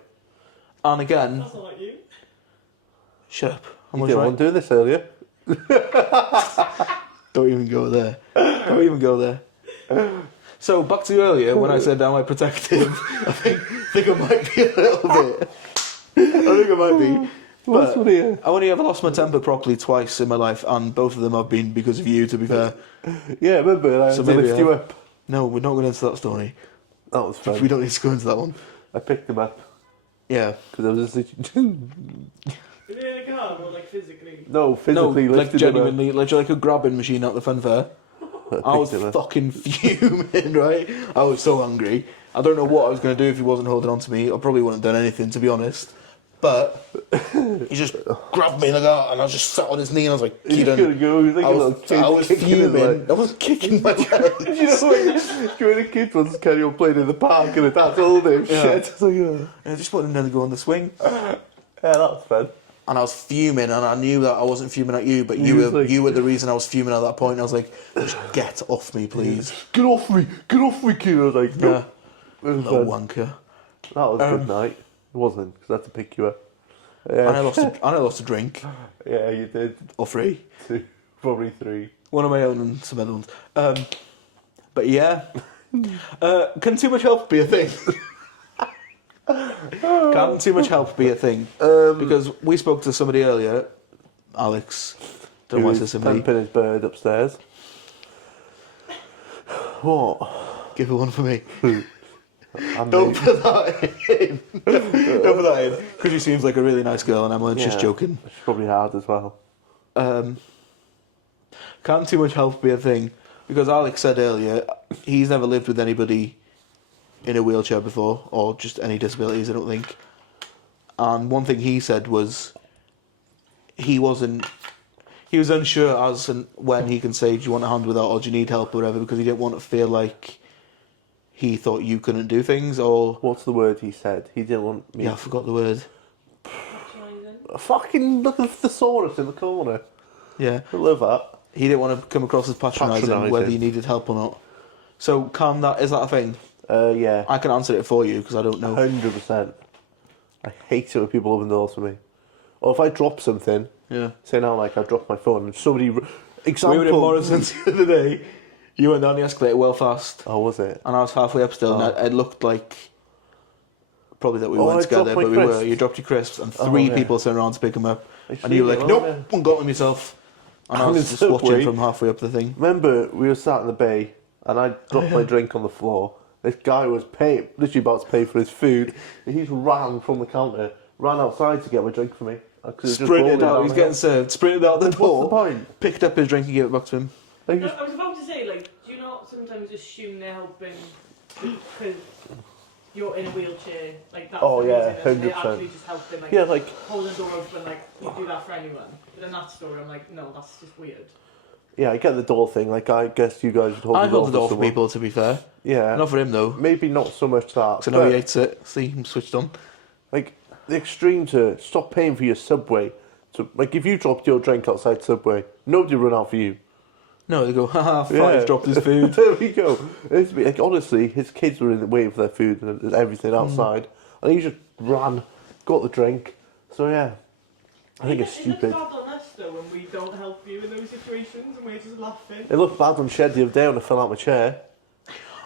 And again, that's not like you. shut up. I You was didn't right. want to do this earlier. Don't even go there. Don't even go there. So back to earlier when I said am I protective? I think I might be a little bit. I think I might be. What's But funny, yeah. I only ever lost my temper properly twice in my life, and both of them have been because of you. To be fair, Yeah, remember, I So had to maybe lift I- you up. no, we're not going into that story. That was fun. We don't need to go into that one. I picked him up Yeah. because I was just Is it in a car or like physically? no, physically no, like lifted him up. genuinely, like a grabbing machine at the fun fair. I was picked him up. fucking fuming, right? I was so angry. I don't know what I was going to do if he wasn't holding on to me. I probably wouldn't have done anything, to be honest. But he just grabbed me like that, and I was just sat on his knee, and I was like, He's just gonna Kieran. go. He's like I a little was, kid I was kicking his leg. fuming. I was kicking my You legs. know when a kid was carry on playing in the park and the dad told him Yeah. shit. It's like, oh. I just wanted him to go on the swing. Yeah, that was fun. And I was fuming, and I knew that I wasn't fuming at you, but He you was were like- you were the reason I was fuming at that point. I was like, just get off me, please. Get off me, kid. I was like, no. Yeah, It was little fun. wanker. That was a good night. It wasn't, because I had to pick you up. Yeah, And I lost a drink, yeah, you did. or three. 2, probably 3. One of my own and some other ones. But yeah. Can too much help be a thing? Can too much help be a thing? Because we spoke to somebody earlier, Alex. Don't know why I said somebody. Pumping his bird upstairs. What? Give her one for me. I'm Don't the- put that in. Don't put that in. Because she seems like a really nice girl, and I'm just Yeah. joking. She's probably hard as well. Can't too much help be a thing? Because Alex said earlier, he's never lived with anybody in a wheelchair before, or just any disabilities, I don't think. And one thing he said was he was unsure as and when he can say, do you want a hand with that, or do you need help, or whatever, because he didn't want to feel like he thought you couldn't do things, or... What's the word he said? He didn't want me. Yeah, I forgot the word. Patronising? Fucking look at the thesaurus in the corner. Yeah. I love that. He didn't want to come across as patronising, Patronising. whether you needed help or not. So, is that a thing? Yeah. I can answer it for you, because I don't know. 100%. I hate it when people open doors for me. Or if I drop something, Yeah. say now like I dropped my phone and somebody... We Example... were in Morrison's the other day. You went down the escalator well fast, Oh, was it? and I was halfway up still, and it looked like probably that we Oh, weren't I together, dropped my but we were. crisps. You dropped your crisps, and Oh, three yeah. people turned around to pick them up, I and you were see like, it, "Nope, yeah. I got them myself." And I I'm was in just Subway. watching from halfway up the thing. Remember, we were sat in the bay and I dropped my drink on the floor. This guy was literally about to pay for his food. And he's ran from the counter, ran outside to get my drink for me. 'Cause it was just Sprinted rolling out. down He's the getting hill. served. Sprinted out the What's the door. point? Picked up his drink and gave it back to him. Like, No, I was about to say, like, do you not sometimes assume they're helping because you're in a wheelchair? Like, that's Oh, the yeah, reason, and they 100%. actually just help them, like, yeah, like, hold the door open, like, you do that for anyone. But in that story, I'm like, no, that's just weird. Yeah, I get the door thing. Like, I guess you guys would hold I the door hold the door for someone. people, to be fair. Yeah. Not for him, though. Maybe not so much that. So now he but, hates it. See, I'm switched on. like, the extreme to stop paying for your Subway. So, like, if you dropped your drink outside Subway, nobody would run out for you. No, they go, haha, Five Yeah. dropped his food. There we go. Like, honestly, his kids were in the waiting for their food and everything outside. And he just ran, got the drink. So, yeah. I think it's It looks stupid. bad on us though when we don't help you in those situations and we're just laughing. It looked bad on Shed the other day when I fell out my chair.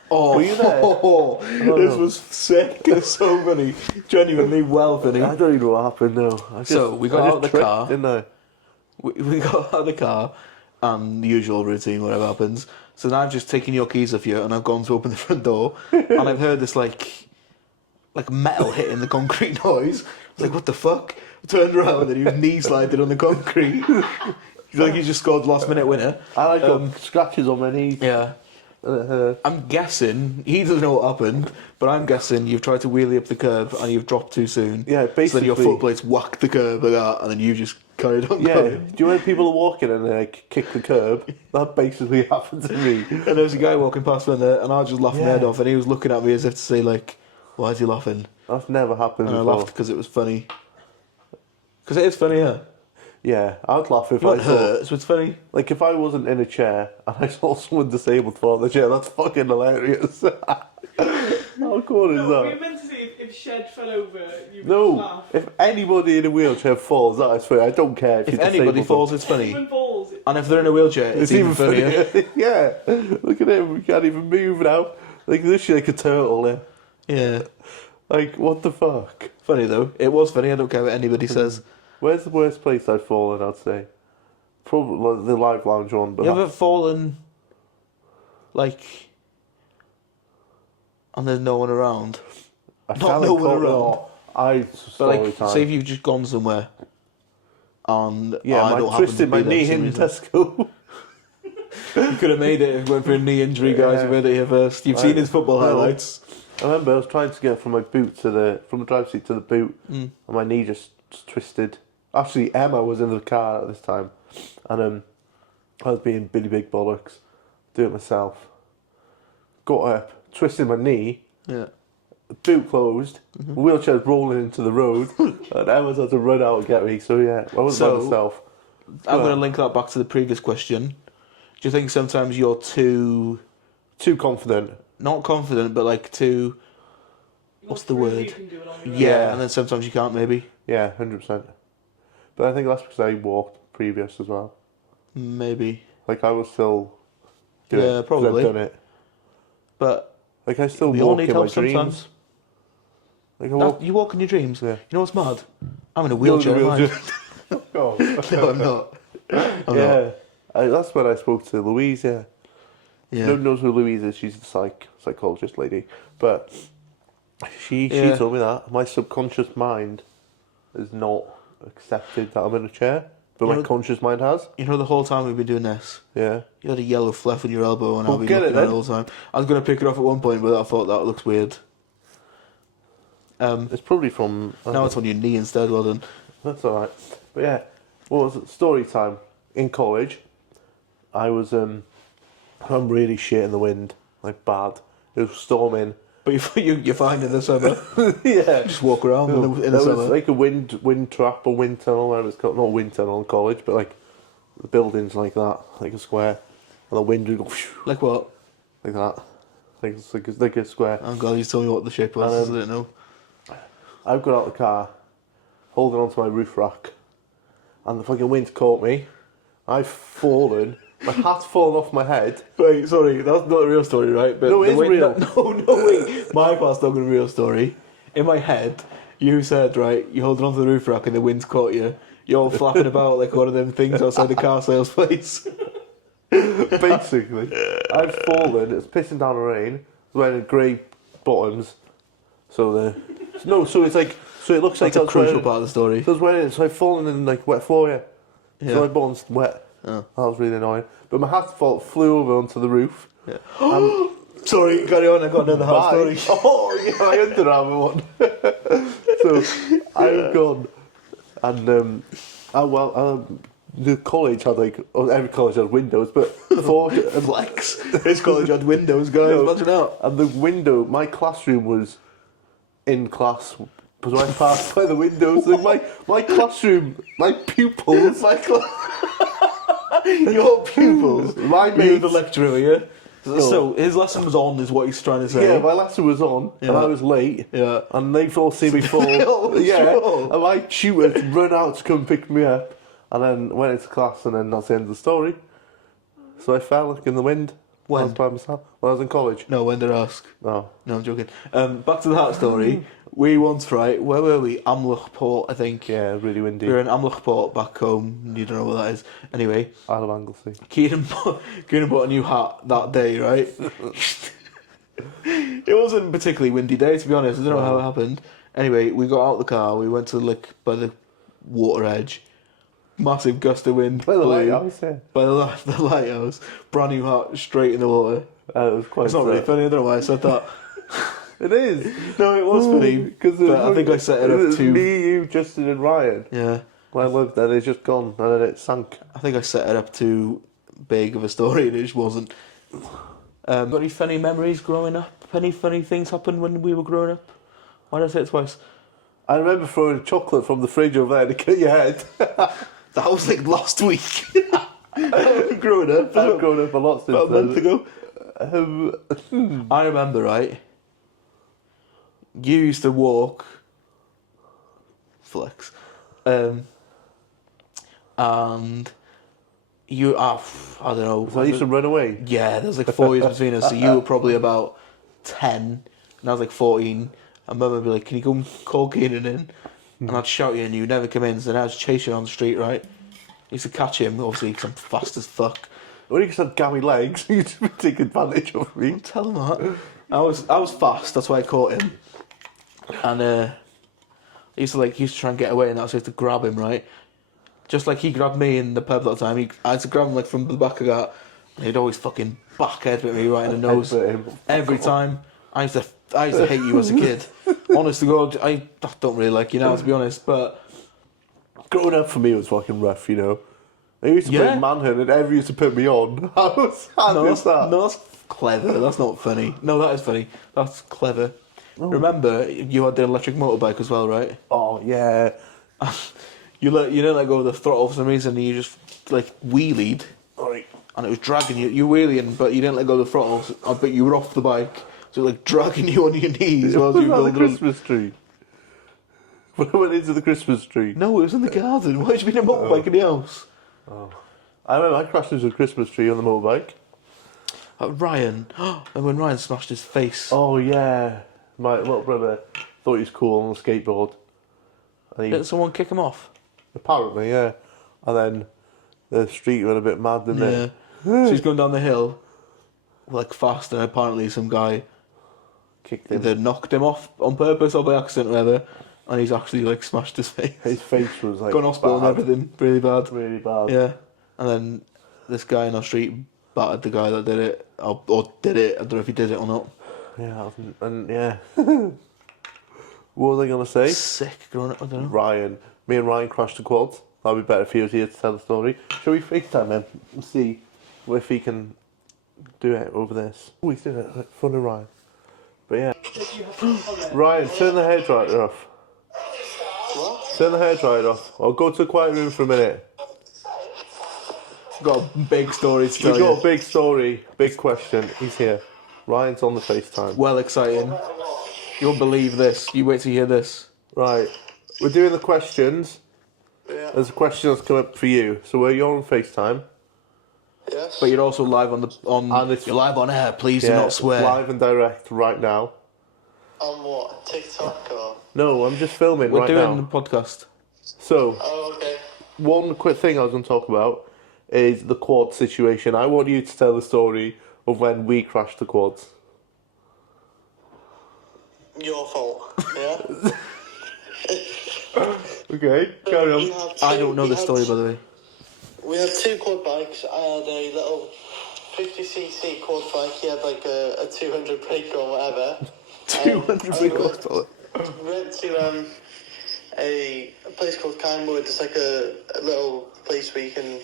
Oh, Were you there? this was sick. It's so funny. Genuinely well funny. I don't even know what happened, no. So, we got I out of the tripped, car. didn't I? We got out of the car, and the usual routine, whatever happens. So now I've just taken your keys off you, and I've gone to open the front door, and I've heard this like metal hitting the concrete noise. I was like, what the fuck? I turned around, and he was knee sliding on the concrete. He's like, he just scored the last minute winner. I got scratches on my knees. Yeah. I'm guessing, he doesn't know what happened, but I'm guessing you've tried to wheelie up the curb and you've dropped too soon. Yeah, So then your basically- foot plates whacked the curb like that, and then you just carried on Yeah, do going. you know when people are walking and they like, kick the curb? That basically happened to me. And there was a guy walking past me there, and I was just laughing my head Yeah. off, and he was looking at me as if to say, like, why is he laughing? That's never happened And I before. laughed because it was funny. Because it is funny, yeah. Yeah, I'd laugh if You I weren't saw... hurt, so it's funny. Like, if I wasn't in a chair and I saw someone disabled fall out the chair, that's fucking hilarious. How cool is No, we that? meant to say if Shed fell over, you would No, laugh. if anybody in a wheelchair falls, that is funny. I don't care if If you're anybody disabled. falls, it's funny. Even balls. And if they're in a wheelchair, it's even funnier. Yeah, look at him. We can't even move now. Like literally like a turtle. Yeah. Yeah. Like what the fuck? Funny, though. It was funny, I don't care what anybody says. Where's the worst place I've fallen? I'd say probably like, the live lounge one. But You ever fallen, like, and there's no one around? I not fell in no one cold- around. no, I But, story like, time. say if you've just gone somewhere, and yeah, I don't I happen twisted to my be there knee for some in reason. Tesco. You could have made it if you went for a knee injury, guys. Yeah. You made it here first. You've seen his football No. highlights. I remember I was trying to get from my boot to the driver's seat to the boot, and my knee just twisted. Actually, Emma was in the car at this time, and I was being Billy Big Bollocks, do it myself. Got up, twisted my knee, Yeah. the boot closed, wheelchair's rolling into the road, and Emma's had to run out and get me. So yeah, I was by So- myself. I'm Well- going to link that back to the previous question. Do you think sometimes you're too, Too confident. not confident, but like too, You're what's the free, word? You can do it on your yeah, own. Yeah. and then sometimes you can't maybe? Yeah, 100%. But I think that's because I walked previous as well. Maybe. Like I was still doing Yeah, it 'cause probably. I've done it. But Like I still we all walk need in my help dreams. sometimes. Like I walk. You walk in your dreams? Yeah. You know what's mad? I'm in a You're in wheelchair. a am I? wheelchair. Oh. No, I'm not. I'm not. Yeah, that's when I spoke to Louise. Yeah, Yeah. no one knows who Louise is. She's the psychologist lady, but she Yeah. told me that my subconscious mind has not accepted that I'm in a chair, but You my know- conscious mind has. You know, the whole time we've been doing this, Yeah, you had a yellow fluff in your elbow, and Well, I've been get it looking at it then. all the time. I was going to pick it off at one point, but I thought that looks weird. it's probably from. Now it's on your knee instead. Well done. That's all right. But yeah, what was it? Story time in college. I was I'm really shit in the wind, like bad. It was storming. But you're fine in the summer. Yeah. Just walk around in the There summer. was like a wind trap or wind tunnel, whatever it's called. Not wind tunnel in college, but like the buildings like that, like a square, and the wind would go Like what? like that, like a square. Oh god, you told me what the shape was. I didn't know. I've got out of the car, holding onto my roof rack, and the fucking wind caught me. I've fallen. My hat's fallen off my head. Wait, sorry, that's not a real story, right? But No, it the is way- real. No, wait. My part's not a real story. In my head, you said, right, you're holding onto the roof rack and the wind's caught you. You're all flapping about like one of them things outside the car sales place. Basically, I've fallen. It's pissing down the rain. I was wearing grey bottoms, so so it's like it looks like That's a I was crucial wearing, part of the story. So I was wearing it, so I've fallen in like wet floor, yeah. Yeah. So my bottom's wet. Oh. That was really annoying. But my hat flew over onto the roof. Yeah. Sorry, carry on. I got another hard Bye. story. Oh, yeah, I did have one. So I've gone and the college had like, every college had windows, but Flex. His college had windows, guys. No. Imagine that. And the window, my classroom was in class, because I passed by the windows. Like my classroom, my pupils, Your pupils. my You were mates. the lecturer, were you? No. So his lesson was on, is what he's trying to say. Yeah, my lesson was on, and Yeah. I was late. Yeah. And they've all seen me fall. Oh, yeah. sure. And my tutors run out to come pick me up, and then went into class, and then that's the end of the story. So I fell like in the wind. When? I was by myself. When I was in college. No, when did I ask? No. No, I'm joking. Back to the heart story. We once, right, where were we? Amlochport, I think. Yeah, really windy. We were in Amlochport back home. You don't know where that is. Anyway, Isle of Anglesey. Kieran bought a new hat that day, right? It wasn't a particularly windy day, to be honest. I don't know how it happened. Anyway, we got out of the car. We went to like by the water edge. Massive gust of wind. By the blew lighthouse, yeah. By the lighthouse. Brand new hat, straight in the water. It was quite. It's not really funny. I don't know why I said that. It is. No, it was funny. Because But I think I set it up to. me, you, Justin, and Ryan. Yeah. When I lived there, it's just gone, and then it sank. I think I set it up too big of a story and it just wasn't. Got any funny memories growing up? Any funny things happened when we were growing up? Why did I say it twice? I remember throwing chocolate from the fridge over there to cut your head. That was like last week. Growing up. I've grown up a lot since About a month then. ago. I remember, right? You used to walk. Flex. And you, I don't know. So I used to run away. Yeah, there's like 4 years between us, so you were probably about 10, and I was like 14. And Mum would be like, "Can you come call Keenan in?" And I'd shout you, and you'd never come in, so then I was chasing you on the street, right? I used to catch him, obviously, because I'm fast as fuck. When you had gammy legs, you used to take advantage of me. Tell him that. I was fast, that's why I caught him. And I used to try and get away, and that's why I used to grab him, right? Just like he grabbed me in the pub that time, I had to grab him like from the back of that, and he'd always fucking backhead with me right in the nose. Headbutt him. Every time. I used to hate you as a kid. Honest to God, I don't really like you now, to be honest, but Growing up for me was fucking rough, you know. I used to Yeah. play manhunt, and everyone used to put me on. How was that? no, that's clever. That's not funny. No, that is funny. That's clever. Remember, you had the electric motorbike as well, right? Oh, yeah. You didn't let go of the throttle for some reason, and you just like wheelied, Alright. and it was dragging you. You were wheeling, but you didn't let go of the throttle. But you were off the bike, so like dragging you on your knees while Was you that were the going through. Christmas tree? When I went into the Christmas tree. No, it was in the garden. Why did you be in a motorbike in the house? I remember I crashed into a Christmas tree on the motorbike. Ryan, and when Ryan smashed his face. Oh, yeah. My little brother thought he was cool on a skateboard. And he, Didn't someone kick him off? apparently, yeah. And then the street went a bit mad, didn't Yeah. it? So he's going down the hill, like fast, and apparently some guy Kicked him. either knocked him off on purpose or by accident or whatever, and he's actually like smashed his face. His face was like Gone hospital and bad. everything, really bad. Really bad. Yeah. And then this guy in our street battered the guy that did it, or did it. I don't know if he did it or not. Yeah, and yeah. What was I going to say? Sick growing up, I don't know. Ryan. Me and Ryan crashed the quads. That'd be better if he was here to tell the story. Shall we FaceTime him and see if he can do it over this? Oh, he's doing it in front of Ryan. But yeah. Did you have to follow? Ryan, turn the hairdryer off. What? Turn the hairdryer off. I'll go to a quiet room for a minute. Got a big story to We've tell got you. a big story, big question. He's here. Ryan's on the FaceTime. Well exciting. You won't believe this. You wait till you hear this. Right. We're doing the questions. Yeah. There's a question that's come up for you. So you're on FaceTime. Yes. But you're also live on And it's- you're live on air. Please do Yeah, not swear. live and direct right now. On what? TikTok or? No, I'm just filming We're right doing now. the podcast. So, Oh, okay. one quick thing I was going to talk about is the quad situation. I want you to tell the story of when we crashed the quads. Your fault. Yeah. Okay, carry We on. had two- I don't know we the had- story, by the way. We had two quad bikes. I had a little 50cc quad bike. He had like a 200 brake or whatever. 200 and big we horsepower. went to a place called Kynewood. It's like a little place where you can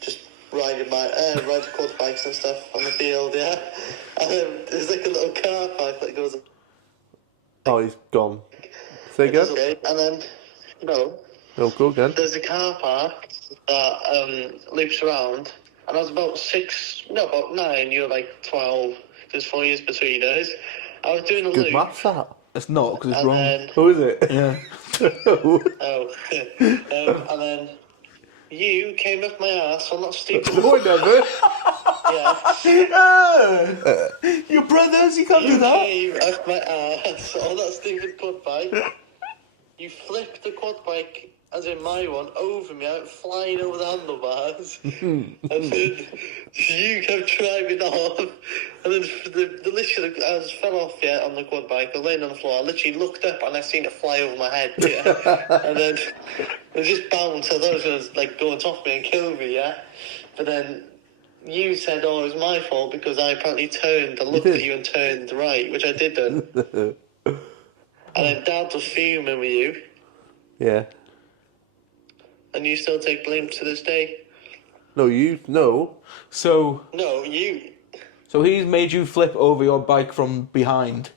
just ride quad bikes and stuff on the field, yeah. And there's like a little car park that goes. Oh, he's gone. Say It does, again? okay. And then, no, No, go again. there's a car park that loops around. And I was about 9, you were like 12. There's 4 years between us. I was doing a Good loop. maths, that. It's not, because it's And wrong. then, Who is it? Yeah. oh, and then you came up my ass on that stupid. No, I never. Yeah. Your brothers, you can't You do that. came up my ass on that stupid quad bike. You flipped the quad bike, as in my one, over me. I went flying over the handlebars. And then you kept driving off. And then I just fell off, yeah, on the quad bike. I was laying on the floor. I literally looked up and I seen it fly over my head, yeah. And then it just bounced. I thought it was going to, like, go on top of me and kill me, yeah. But then you said, oh, it was my fault because I apparently turned. I looked at you and turned right, which I didn't. And then Dad was fuming with you. Yeah. And you still take blame to this day. No, you. No. So No, you. he's made you flip over your bike from behind.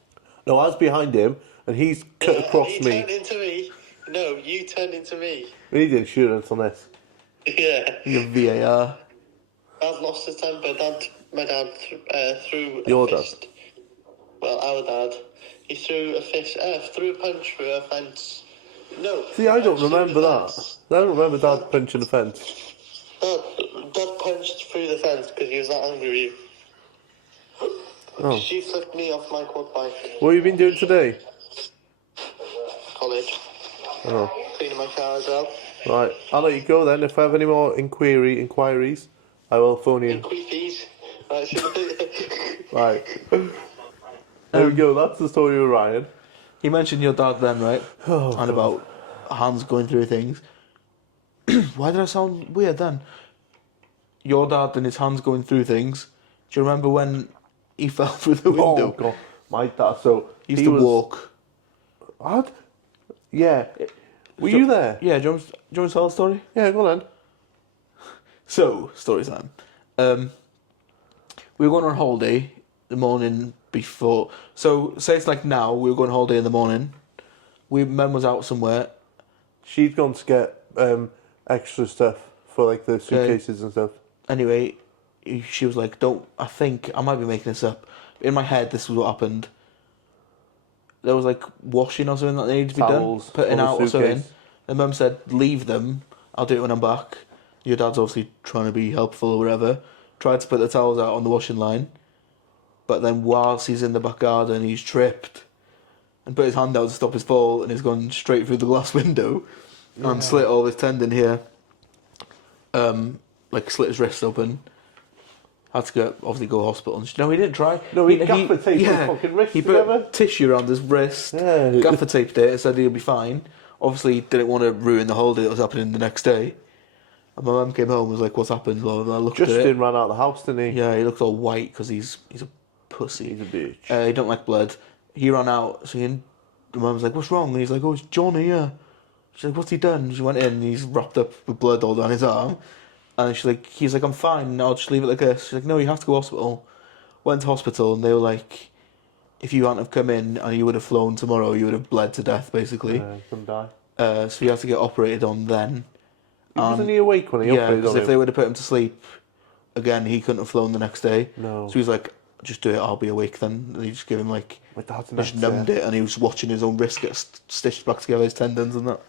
No, I was behind him, and he's cut across you me. turned into me. No, you turned into me. We need insurance on this. Yeah. Your VAR. Dad lost his temper. My dad threw Your a dad? fist. Well, our dad. He threw a punch through a fence. No. See, I don't through the remember that. fence. I don't remember Dad punching the fence. Dad punched through the fence because he was that angry with you. Oh. She flipped me off my quad bike. What have you been doing today? College. Oh. Cleaning my car as well. Right, I'll let you go then. If I have any more inquiries, I will phone you. Queefies. Right. There we go, that's the story of Ryan. He mentioned your dad then, right? Oh, And God. about Hans going through things. Why did I sound weird then? Your dad and his hands going through things. Do you remember when he fell through the Oh, window? God. My dad, so... He used to walk. What? Yeah. Were you there? Yeah, do you want to tell the story? Yeah, go on then. So, story time. We were going on holiday the morning before. So, say it's like now, we were going on holiday in the morning. Mum was out somewhere. She'd gone to get extra stuff for like the suitcases and stuff. Anyway, she was like, I think, I might be making this up. In my head, this was what happened. There was like washing or something that needed to be Towels done, putting on the out or something. suitcase. And Mum said, leave them, I'll do it when I'm back. Your dad's obviously trying to be helpful or whatever. Tried to put the towels out on the washing line. But then whilst he's in the back garden, he's tripped and put his hand out to stop his fall, and he's gone straight through the glass window and slit all his tendon here. Like slit his wrist open. Had to obviously go to hospital. No, he didn't try. No, he gaffer taped his fucking wrist He together. put tissue around his wrist, Yeah. gaffer taped it, and said he'll be fine. Obviously, didn't want to ruin the holiday that was happening the next day. And my mum came home and was like, "What's happened?" Blah, blah, blah. I looked at it. Justin ran out of the house, didn't he? Yeah, he looked all white because he's a pussy. He's a bitch. He don't like blood. He ran out, so the mum was like, "What's wrong?" And he's like, "Oh, it's Johnny, yeah." She's like, "What's he done?" She went in, and he's wrapped up with blood all down his arm. And he's like, "I'm fine, I'll just leave it like this." She's like, "No, you have to go to hospital." Went to hospital, and they were like, "If you hadn't have come in and you would have flown tomorrow, you would have bled to death, basically." He's gonna die. So he had to get operated on then. Wasn't he awake when he Yeah, operated because on if they him? would have put him to sleep, again, he couldn't have flown the next day. No. So he was like, "Just do it, I'll be awake then." And they just give him like, My dad's they just nuts, numbed it, and he was watching his own wrist get stitched back together, his tendons and that.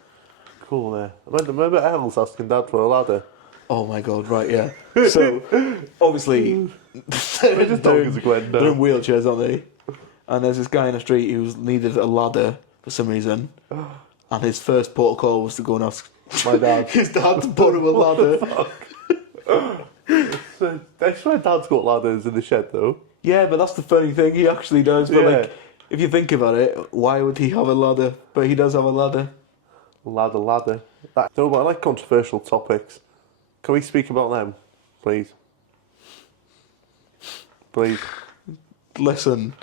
Cool there. Remember Els asking Dad for a ladder? Oh my god, right, yeah. So, obviously, They're just dogs again, no. they're in wheelchairs, aren't they? And there's this guy in the street who needed a ladder for some reason, and his first port of call was to go and ask My dad. his dad to borrow a ladder. So, I swear Dad's got ladders in the shed though. Yeah, but that's the funny thing, he actually does. But Yeah. like, if you think about it, why would he have a ladder? But he does have a ladder. Ladder. No, but I like controversial topics. Can we speak about them, please? Please. Listen,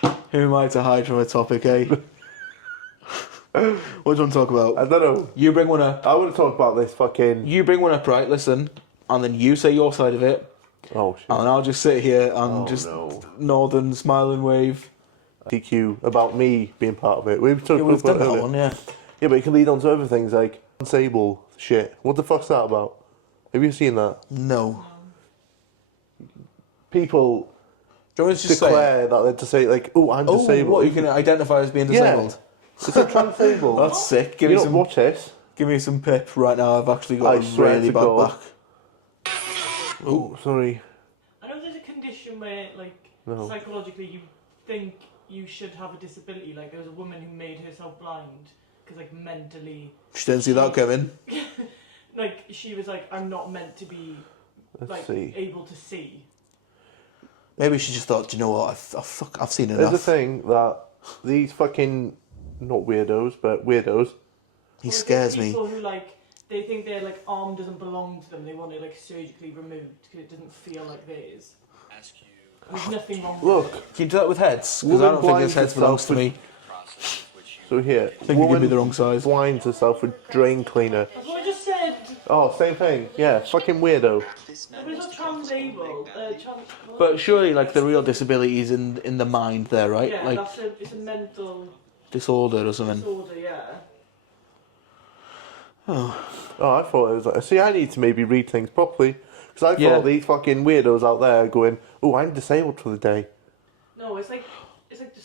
who am I to hide from a topic, eh? What do you want to talk I about? don't know. You bring one up. I want to talk about this fucking. You bring one up, right? Listen, and then you say your side of it, Oh shit. and I'll just sit here and Oh, just no. nod and smile and wave. DQ about me being part of it. We've talked Yeah, we've about done that it. one, yeah. Yeah, but it can lead on to other things like Sable shit. What the fuck's that about? Have you seen that? No. People Do you want me to just say? declare that they're disabled. Like, oh, I'm Oh, disabled. what you can identify as being Yeah. disabled? It's a transable. That's sick. you don't watch this. Give me some pip right now. I've actually got I a swear really to bad God. back. Oh, sorry. I know there's a condition where, like, No. psychologically you think you should have a disability. Like, there was a woman who made herself blind because, like, mentally, She didn't see that coming. like, she was like, I'm not meant to be, Let's like, see. able to see. Maybe she just thought, do you know what? I've seen There's a enough. thing that these fucking not weirdos, but weirdos. He Or scares there's me. people who, like, they think their, like, arm doesn't belong to them. They want it, like, surgically removed because it doesn't feel like theirs. There's nothing wrong with Look, Can you do that with heads? Because Woman I don't think blinds this heads belongs to me. so here. I think you give me the wrong size. Blinds herself with drain cleaner. it. That's what I just said. Oh, same thing. Yeah, fucking weirdo. But it's not trans-able. But surely, like, the real disability is in the mind there, right? yeah, Like, it's a mental disorder or something. disorder, yeah. Oh, I thought it was like. See, I need to maybe read things properly because I Yeah. thought these fucking weirdos out there going, "Oh, I'm disabled for the day." No, it's like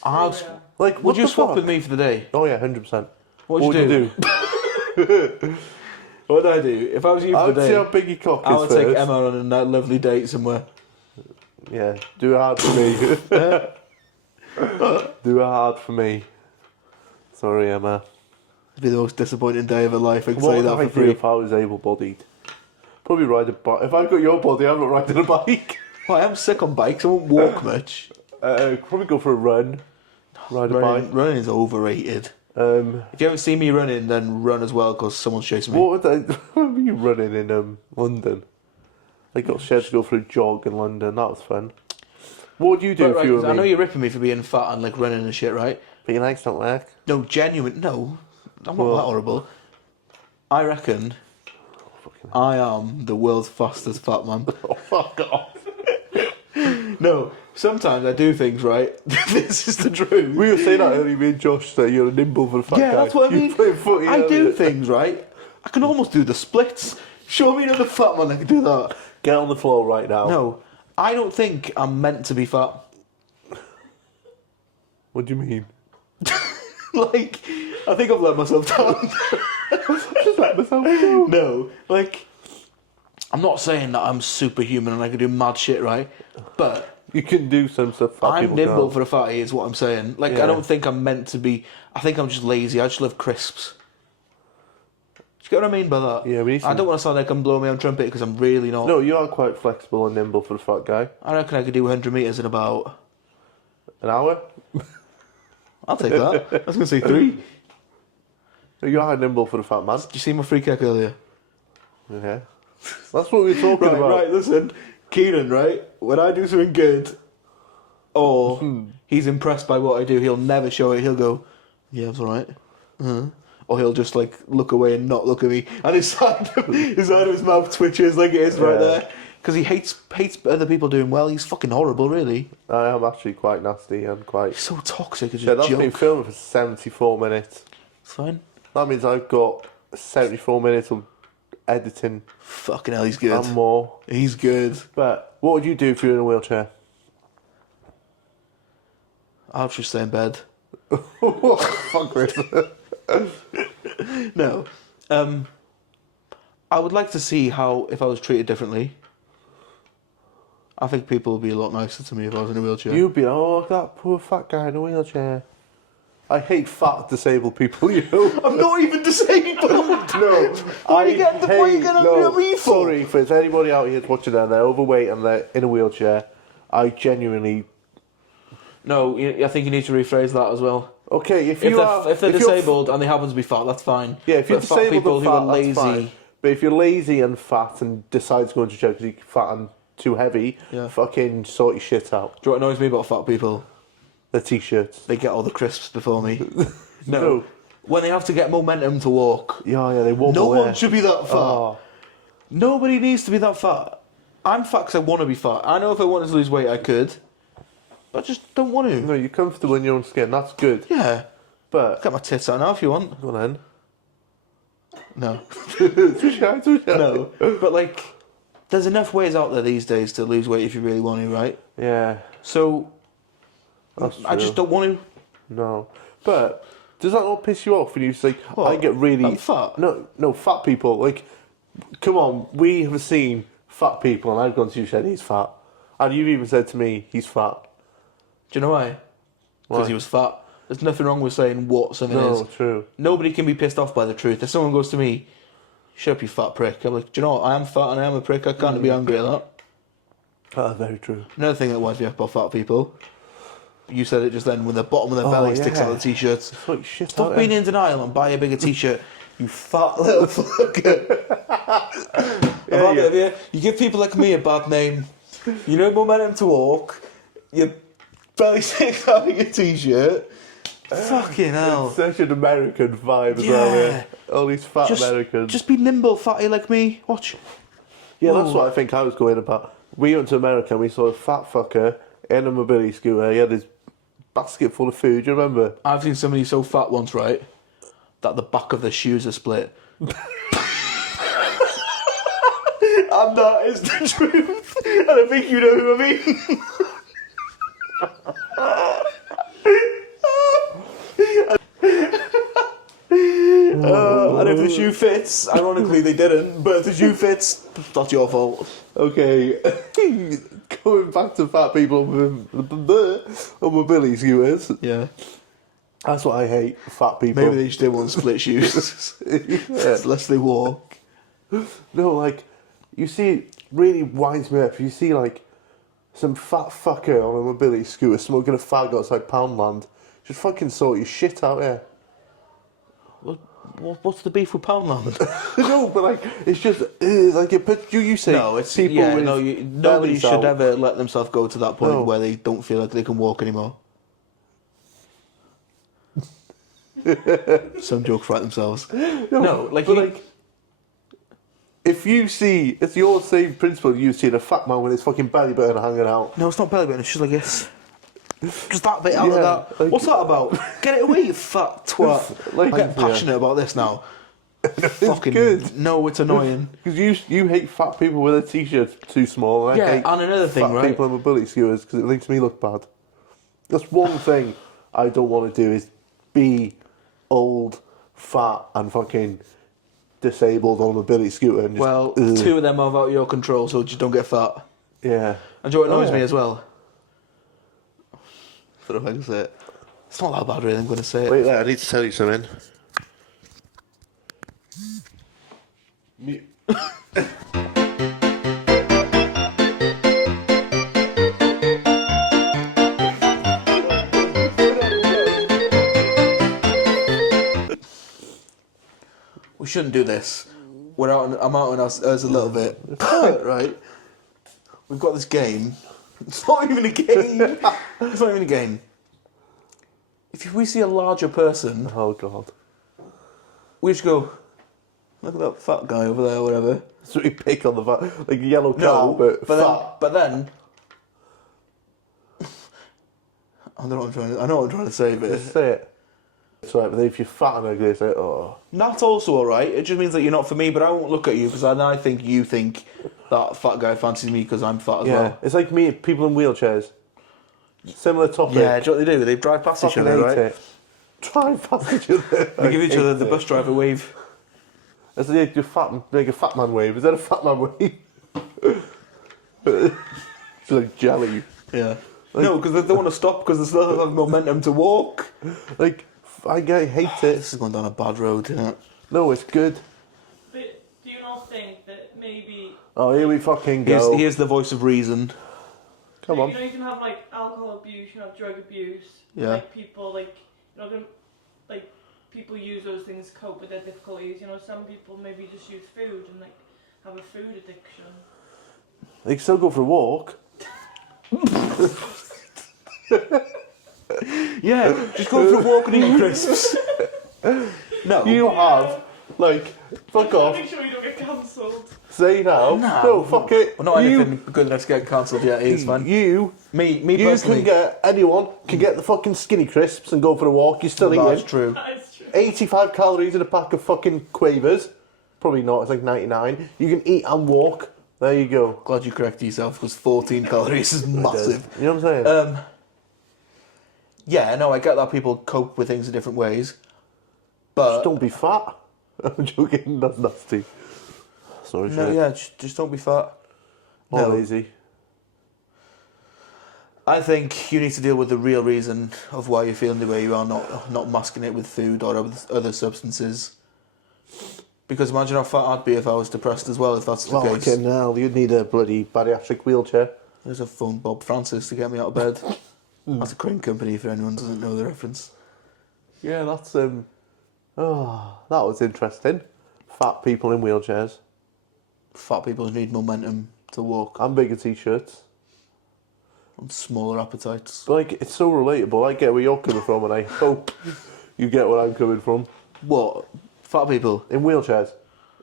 I'll dysphoria. Like, Would what you the swap fuck? with me for the day? Oh yeah, 100%. What What would would you do? What would I do? If I was you I for would the see how day, big your cock is I would first. take Emma on a lovely date somewhere. Yeah, do it hard for me. Do it hard for me. Sorry, Emma. It'd be the most disappointing day of her life, I can What say would that I for do free. if I was able-bodied? Probably ride a bike. If I got your body, I'm not riding a bike. Well, I am sick on bikes, I won't walk much. Probably go for a run. Ride a bike. Running is overrated. Um, If you ever see me running, then run as well, because someone's chasing me. what would I? What were you running in London? I got Shed to go for a jog in London. That was fun. What would you do But, if you right, were I know me? you're ripping me for being fat and like running and shit, right? But your legs don't work. No, genuine. No, I'm not Well- that horrible. I reckon I am the world's fastest fat man. Oh, fuck off. No, sometimes I do things right. This is the truth. We were saying that earlier, me and Josh, that you're a nimble for a fat Yeah, guy. that's what I You mean. play footy I do earlier. things right. I can almost do the splits. Show me another fat man that can do that. Get on the floor right now. No, I don't think I'm meant to be fat. What do you mean? Like, I think I've let myself down. Just let myself go. No, like, I'm not saying that I'm superhuman and I can do mad shit, right? But You can do some stuff fat I'm people nimble can't. for a fatty, is what I'm saying. Like, Yeah. I don't think I'm meant to be. I think I'm just lazy. I just love crisps. Do you get what I mean by that? Yeah, we need I some- don't want to sound like I'm blowing my own trumpet because I'm really not. No, you are quite flexible and nimble for a fat guy. I reckon I could do 100 metres in about. An hour? I'll take that. I was going to say 3. Did You are nimble for a fat man. you see my free kick earlier? Yeah. That's what we were talking Right, about. right, listen. Kieran, right? When I do something good, or he's impressed by what I do, he'll never show it. He'll go, yeah, it's alright. Or he'll just, like, look away and not look at me. And his side of his mouth twitches like it is right Yeah. there. Because he hates other people doing well. He's fucking horrible, really. I am actually quite nasty and quite... He's so toxic. It's Yeah, just that's been joke. filming for 74 minutes. It's fine. That means I've got 74 minutes of editing Fucking hell, he's good. and more. He's good. But what would you do if you were in a wheelchair? I'll just stay in bed. Fuck Chris. No. I would like to see how, if I was treated differently, I think people would be a lot nicer to me if I was in a wheelchair. You'd be like, oh, that poor fat guy in a wheelchair. I hate fat disabled people, you know. I'm not even disabled! No, What are you getting angry at me for? Sorry, if there's anybody out here watching and they're overweight and they're in a wheelchair, I genuinely... No, I think you need to rephrase that as well. Okay, if If you're they're disabled and they happen to be fat, that's fine. Yeah, if you're But fat disabled people and who fat, are lazy, that's fine. But if you're lazy and fat and decide to go into gym because you're fat and too heavy, Yeah. fucking sort your shit out. do you know what annoys me about fat people? The t-shirts. They get all the crisps before me. No. when they have to get momentum to walk. Yeah, they wobble. No yeah. one should be that fat. Oh, Nobody needs to be that fat. I'm fat because I want to be fat. I know if I wanted to lose weight, I could. But I just don't want to. no, you're comfortable in your own skin. That's good. Yeah. But Get my tits out now if you want. go on No. then. Too shy. No. But, like, there's enough ways out there these days to lose weight if you really want to, right? Yeah, So, that's I just true. don't want to. No. But does that not piss you off when you say, What? I get really... I'm fat? No, fat people. Like, come on, we have seen fat people, and I've gone to you said he's fat. And you've even said to me, he's fat. Do you know why? Because Why? he was fat. There's nothing wrong with saying what something is. No, true. Nobody can be pissed off by the truth. If someone goes to me, shut up, you fat prick, I'm like, do you know what? I am fat and I am a prick. I can't be angry at that. Ah, very true. Another thing that winds me up about fat people, you said it just then, when the bottom of their belly sticks yeah. out of the t-shirts. It's like shit Stop out being there. in denial and buy a bigger t-shirt, you fat little fucker. I've had it, have you? You give people like me a bad name. You know momentum to walk, your belly sticks out of your t-shirt. Fucking hell. Such an American vibe as well, Yeah. yeah. All these fat Americans. Just be nimble, fatty like me. Watch. Yeah, that's what I think I was going about. We went to America and we saw a fat fucker in a mobility scooter. He had his basket full of food, do you remember? I've seen somebody so fat once, right, that the back of their shoes are split. And that is the truth. And I think you know who I mean. And if the shoe fits, ironically they didn't, but if the shoe fits, that's your fault. Okay, going back to fat people on mobility scooters. Yeah. That's what I hate, fat people. Maybe they just didn't want to split shoes. Yeah. Unless they walk. No, like, you see, it really winds me up. You see, like, some fat fucker on a mobility scooter smoking a fag outside Poundland. Just fucking sort your shit out here. What's the beef with Poundland? No, but like, it's just, like, you say, No, it's people yeah. with No, nobody bellies should out. ever let themselves go to that point No. where they don't feel like they can walk anymore. Some joke for themselves. No, like, but you- like, if you see, it's your same principle. You've seen a fat man with his fucking belly button hanging out. no, it's not belly button. It's just like this. Just that bit out Yeah, of that. like- What's that about? Get it away, you fat twat. Like, I get yeah. passionate about this now. Fucking good. no, it's annoying. Because you hate fat people with their t-shirts too small. And I Yeah, hate and another thing, fat right? people on mobility scooters because it makes me look bad. That's one thing I don't want to do is be old, fat, and fucking disabled on a mobility scooter. And just, Well, ugh. two of them are out of your control, so just don't get fat. Yeah. And do you know what annoys Oh, yeah. me as well? I don't know if I can say it. It's not that bad, really. I'm going to say it. Wait there, I need to tell you something. We shouldn't do this. I'm out on us a little bit. Right? We've got this game. It's not even a game. It's not even a game. If we see a larger person, Oh god. we just go, look at that fat guy over there, or whatever. So we pick on the fat, like yellow No, carpet, but fat. then, I know what I'm trying to say, but Just say it. It's right, but if you're fat and ugly, say, oh. that's also alright. It just means that you're not for me, but I won't look at you because I think you think that fat guy fancies me because I'm fat as Yeah, well. it's like me, people in wheelchairs. Similar topic. Yeah, do you know what they do? They drive past each Fucking other, hate right? it. Try past each other. They give each other the bus driver wave. It's like you make a fat man wave. Is that a fat man wave? It's like jelly. Yeah. No, because they don't want to stop because they still have momentum to walk. Like, I hate it. This is going down a bad road, isn't it? No, it's good. But do you not think that maybe Oh, here we fucking go. Here's the voice of reason. Come you on. know you can have like alcohol abuse, you can have drug abuse, Yeah. like people like you're not gonna like people use those things to cope with their difficulties. You know, some people maybe just use food and like have a food addiction. They can still go for a walk. Yeah, just go for a walk and eat your crisps. No. You have, like, fuck off. Make sure you don't get cancelled. Say now. No, fuck it. Well, not you, anything good enough to get cancelled yet. It's fine. You Me You personally. anyone can get the fucking skinny crisps and go for a walk. You're still That's eating. true. That is true. 85 calories in a pack of fucking Quavers. Probably not, it's like 99. You can eat and walk. There you go. Glad you corrected yourself because 14 calories is massive. You know what I'm saying? Yeah, no, I get that people cope with things in different ways, Just but don't be fat. I'm joking, that's nasty. Sorry, no, shit. yeah, just don't be fat. Or No. lazy. I think you need to deal with the real reason of why you're feeling the way you are, not masking it with food or other substances. Because imagine how fat I'd be if I was depressed as well, if that's the Oh, case. okay, now you'd need a bloody bariatric wheelchair. There's a phone Bob Francis to get me out of bed. That's a crane company for anyone who doesn't know the reference. Yeah, that's oh, that was interesting. Fat people in wheelchairs. Fat people need momentum to walk And bigger t-shirts. on smaller appetites. Like, it's so relatable. I get where you're coming from, and I hope you get where I'm coming from. What? Fat people? In wheelchairs.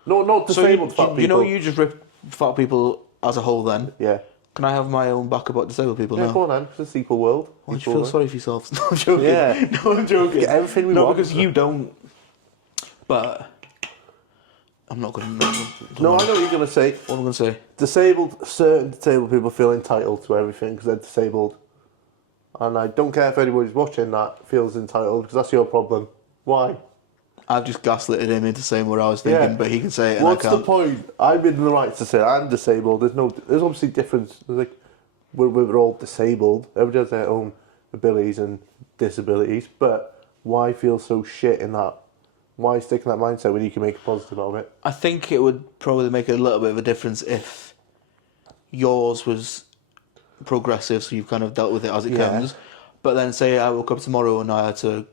No, not disabled fat people. You know, you just rip fat people as a whole then. Yeah. Can I have my own back about disabled people Yeah, now? go on then. It's a sequel world. Why do you Equal feel world. sorry for yourself? No, I'm joking. Yeah. No, I'm joking. Get everything we no, want. because you don't. But I'm not going to. No, I know what you're going to say. What am I going to say? Certain disabled people feel entitled to everything because they're disabled. And I don't care if anybody's watching that feels entitled, because that's your problem. Why? I've just gaslighted him into saying what I was thinking, Yeah. but he can say it and What's I the can't. point? I'm in the right to say I'm disabled. There's obviously difference. There's like, we're all disabled. Everybody has their own abilities and disabilities, but why feel so shit in that? Why stick in that mindset when you can make a positive out of it? I think it would probably make a little bit of a difference if yours was progressive, so you've kind of dealt with it as it Yeah. comes. But then say I woke up tomorrow and I had to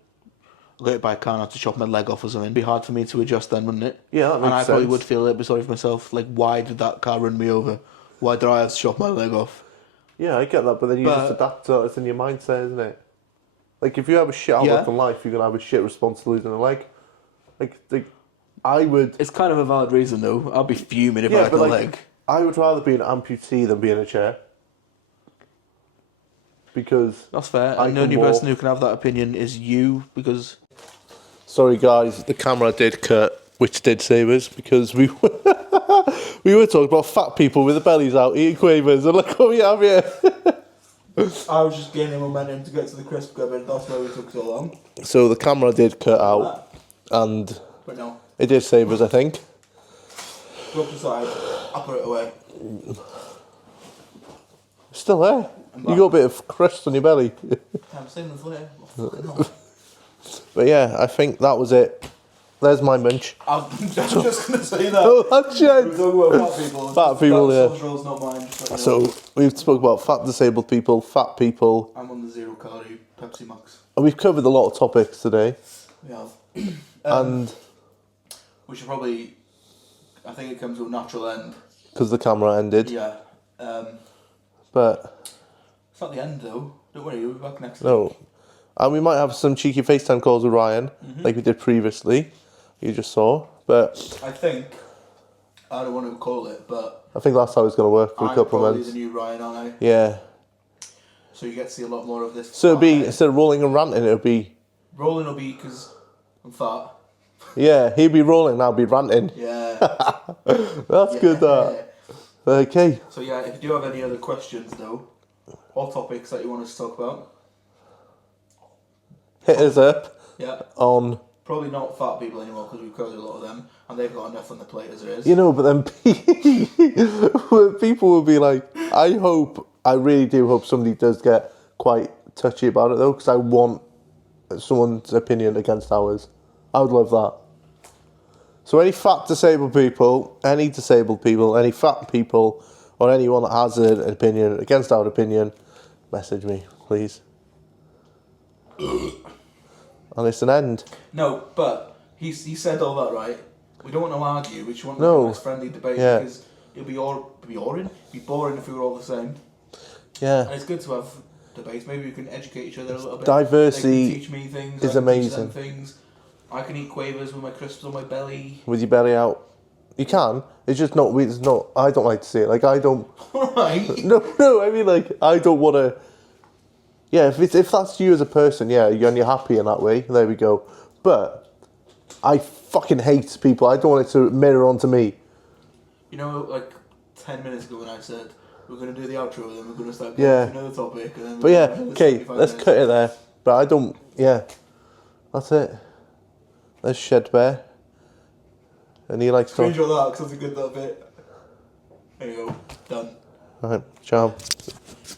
go hit by a car and I had to chop my leg off or something. It'd be hard for me to adjust then, wouldn't it? Yeah, that And I makes probably sense. would feel a little bit sorry for myself. Like, why did that car run me over? Why did I have to chop my leg off? Yeah, I get that, but then you But- just adapt to it. It's in your mindset, isn't it? Like, if you have a shit outlook Yeah. on life, you're going to have a shit response to losing a leg. Like I would... It's kind of a valid reason, though. I'd be fuming if I Yeah, had but a like, leg. I would rather be an amputee than be in a chair. Because... That's fair. I And the can only walk. person who can have that opinion is you, because Sorry guys, the camera did cut, which did save us, because we were, we were talking about fat people with their bellies out eating Quavers, and look what we have here. I was just gaining momentum to get to the crisp cupboard. That's why we took so long. So the camera did cut out, and But no, it did save us, I think. go up the side. I'll put it away. Still there. You got a bit of crust on your belly. I'm saving the later. But yeah, I think that was it. There's my munch. I'm just going to say that. Oh, that's We're shit. talking about fat people. Fat people, That's yeah. Rules, not mine. Just let you know. So we've spoke about fat disabled people, fat people, I'm on the 0 calorie Pepsi Max. and we've covered a lot of topics today. We have. And We should probably. I think it comes to a natural end. because the camera ended, Yeah. but It's not the end though. Don't worry, we'll be back next week. no. And we might have some cheeky FaceTime calls with Ryan, like we did previously. You just saw, but I think. I don't want to call it, but I think that's how it's going to work for a I'm couple of probably months. the new Ryan, aren't I? Yeah. So you get to see a lot more of this. So it'd be, fat head. instead of rolling and ranting, it'll be, Rolling will be because I'm fat. yeah, he'd be rolling, I'll be ranting. Yeah. That's good, that. Okay. So yeah, if you do have any other questions though, or topics that you want us to talk about, Hit us up yeah, on, probably not fat people anymore because we've covered a lot of them and they've got enough on the plate as it is. you know, but then people will be like, I really do hope somebody does get quite touchy about it though, because I want someone's opinion against ours. I would love that. So any fat disabled people, any fat people, or anyone that has an opinion against our opinion, message me, please. And it's an end. No, but he said all that right. We don't want to argue. We just want No. a nice friendly debate Yeah. because it'll be boring if we were all the same. And Yeah. it's good to have debates. Maybe we can educate each other a little bit. Diversity They can teach me things. is I can teach them amazing. things. I can eat quavers with my crisps on my belly. With your belly out. You can. It's just not. It's not. I don't like to see it. Like I don't. Alright. No. I mean, like I don't want to. Yeah, if that's you as a person, yeah, and you're happy in that way. There we go. But I fucking hate people. I don't want it to mirror onto me. You know, like 10 minutes ago when I said we're going to do the outro, then we're going to start Yeah. getting to another topic. And then But yeah, another okay, 75 let's minutes. cut it there. But I don't. Yeah, that's it. There's Shed Bear. And he likes to. Screenshot that because that's a good little bit. There you go. Done. Alright, ciao.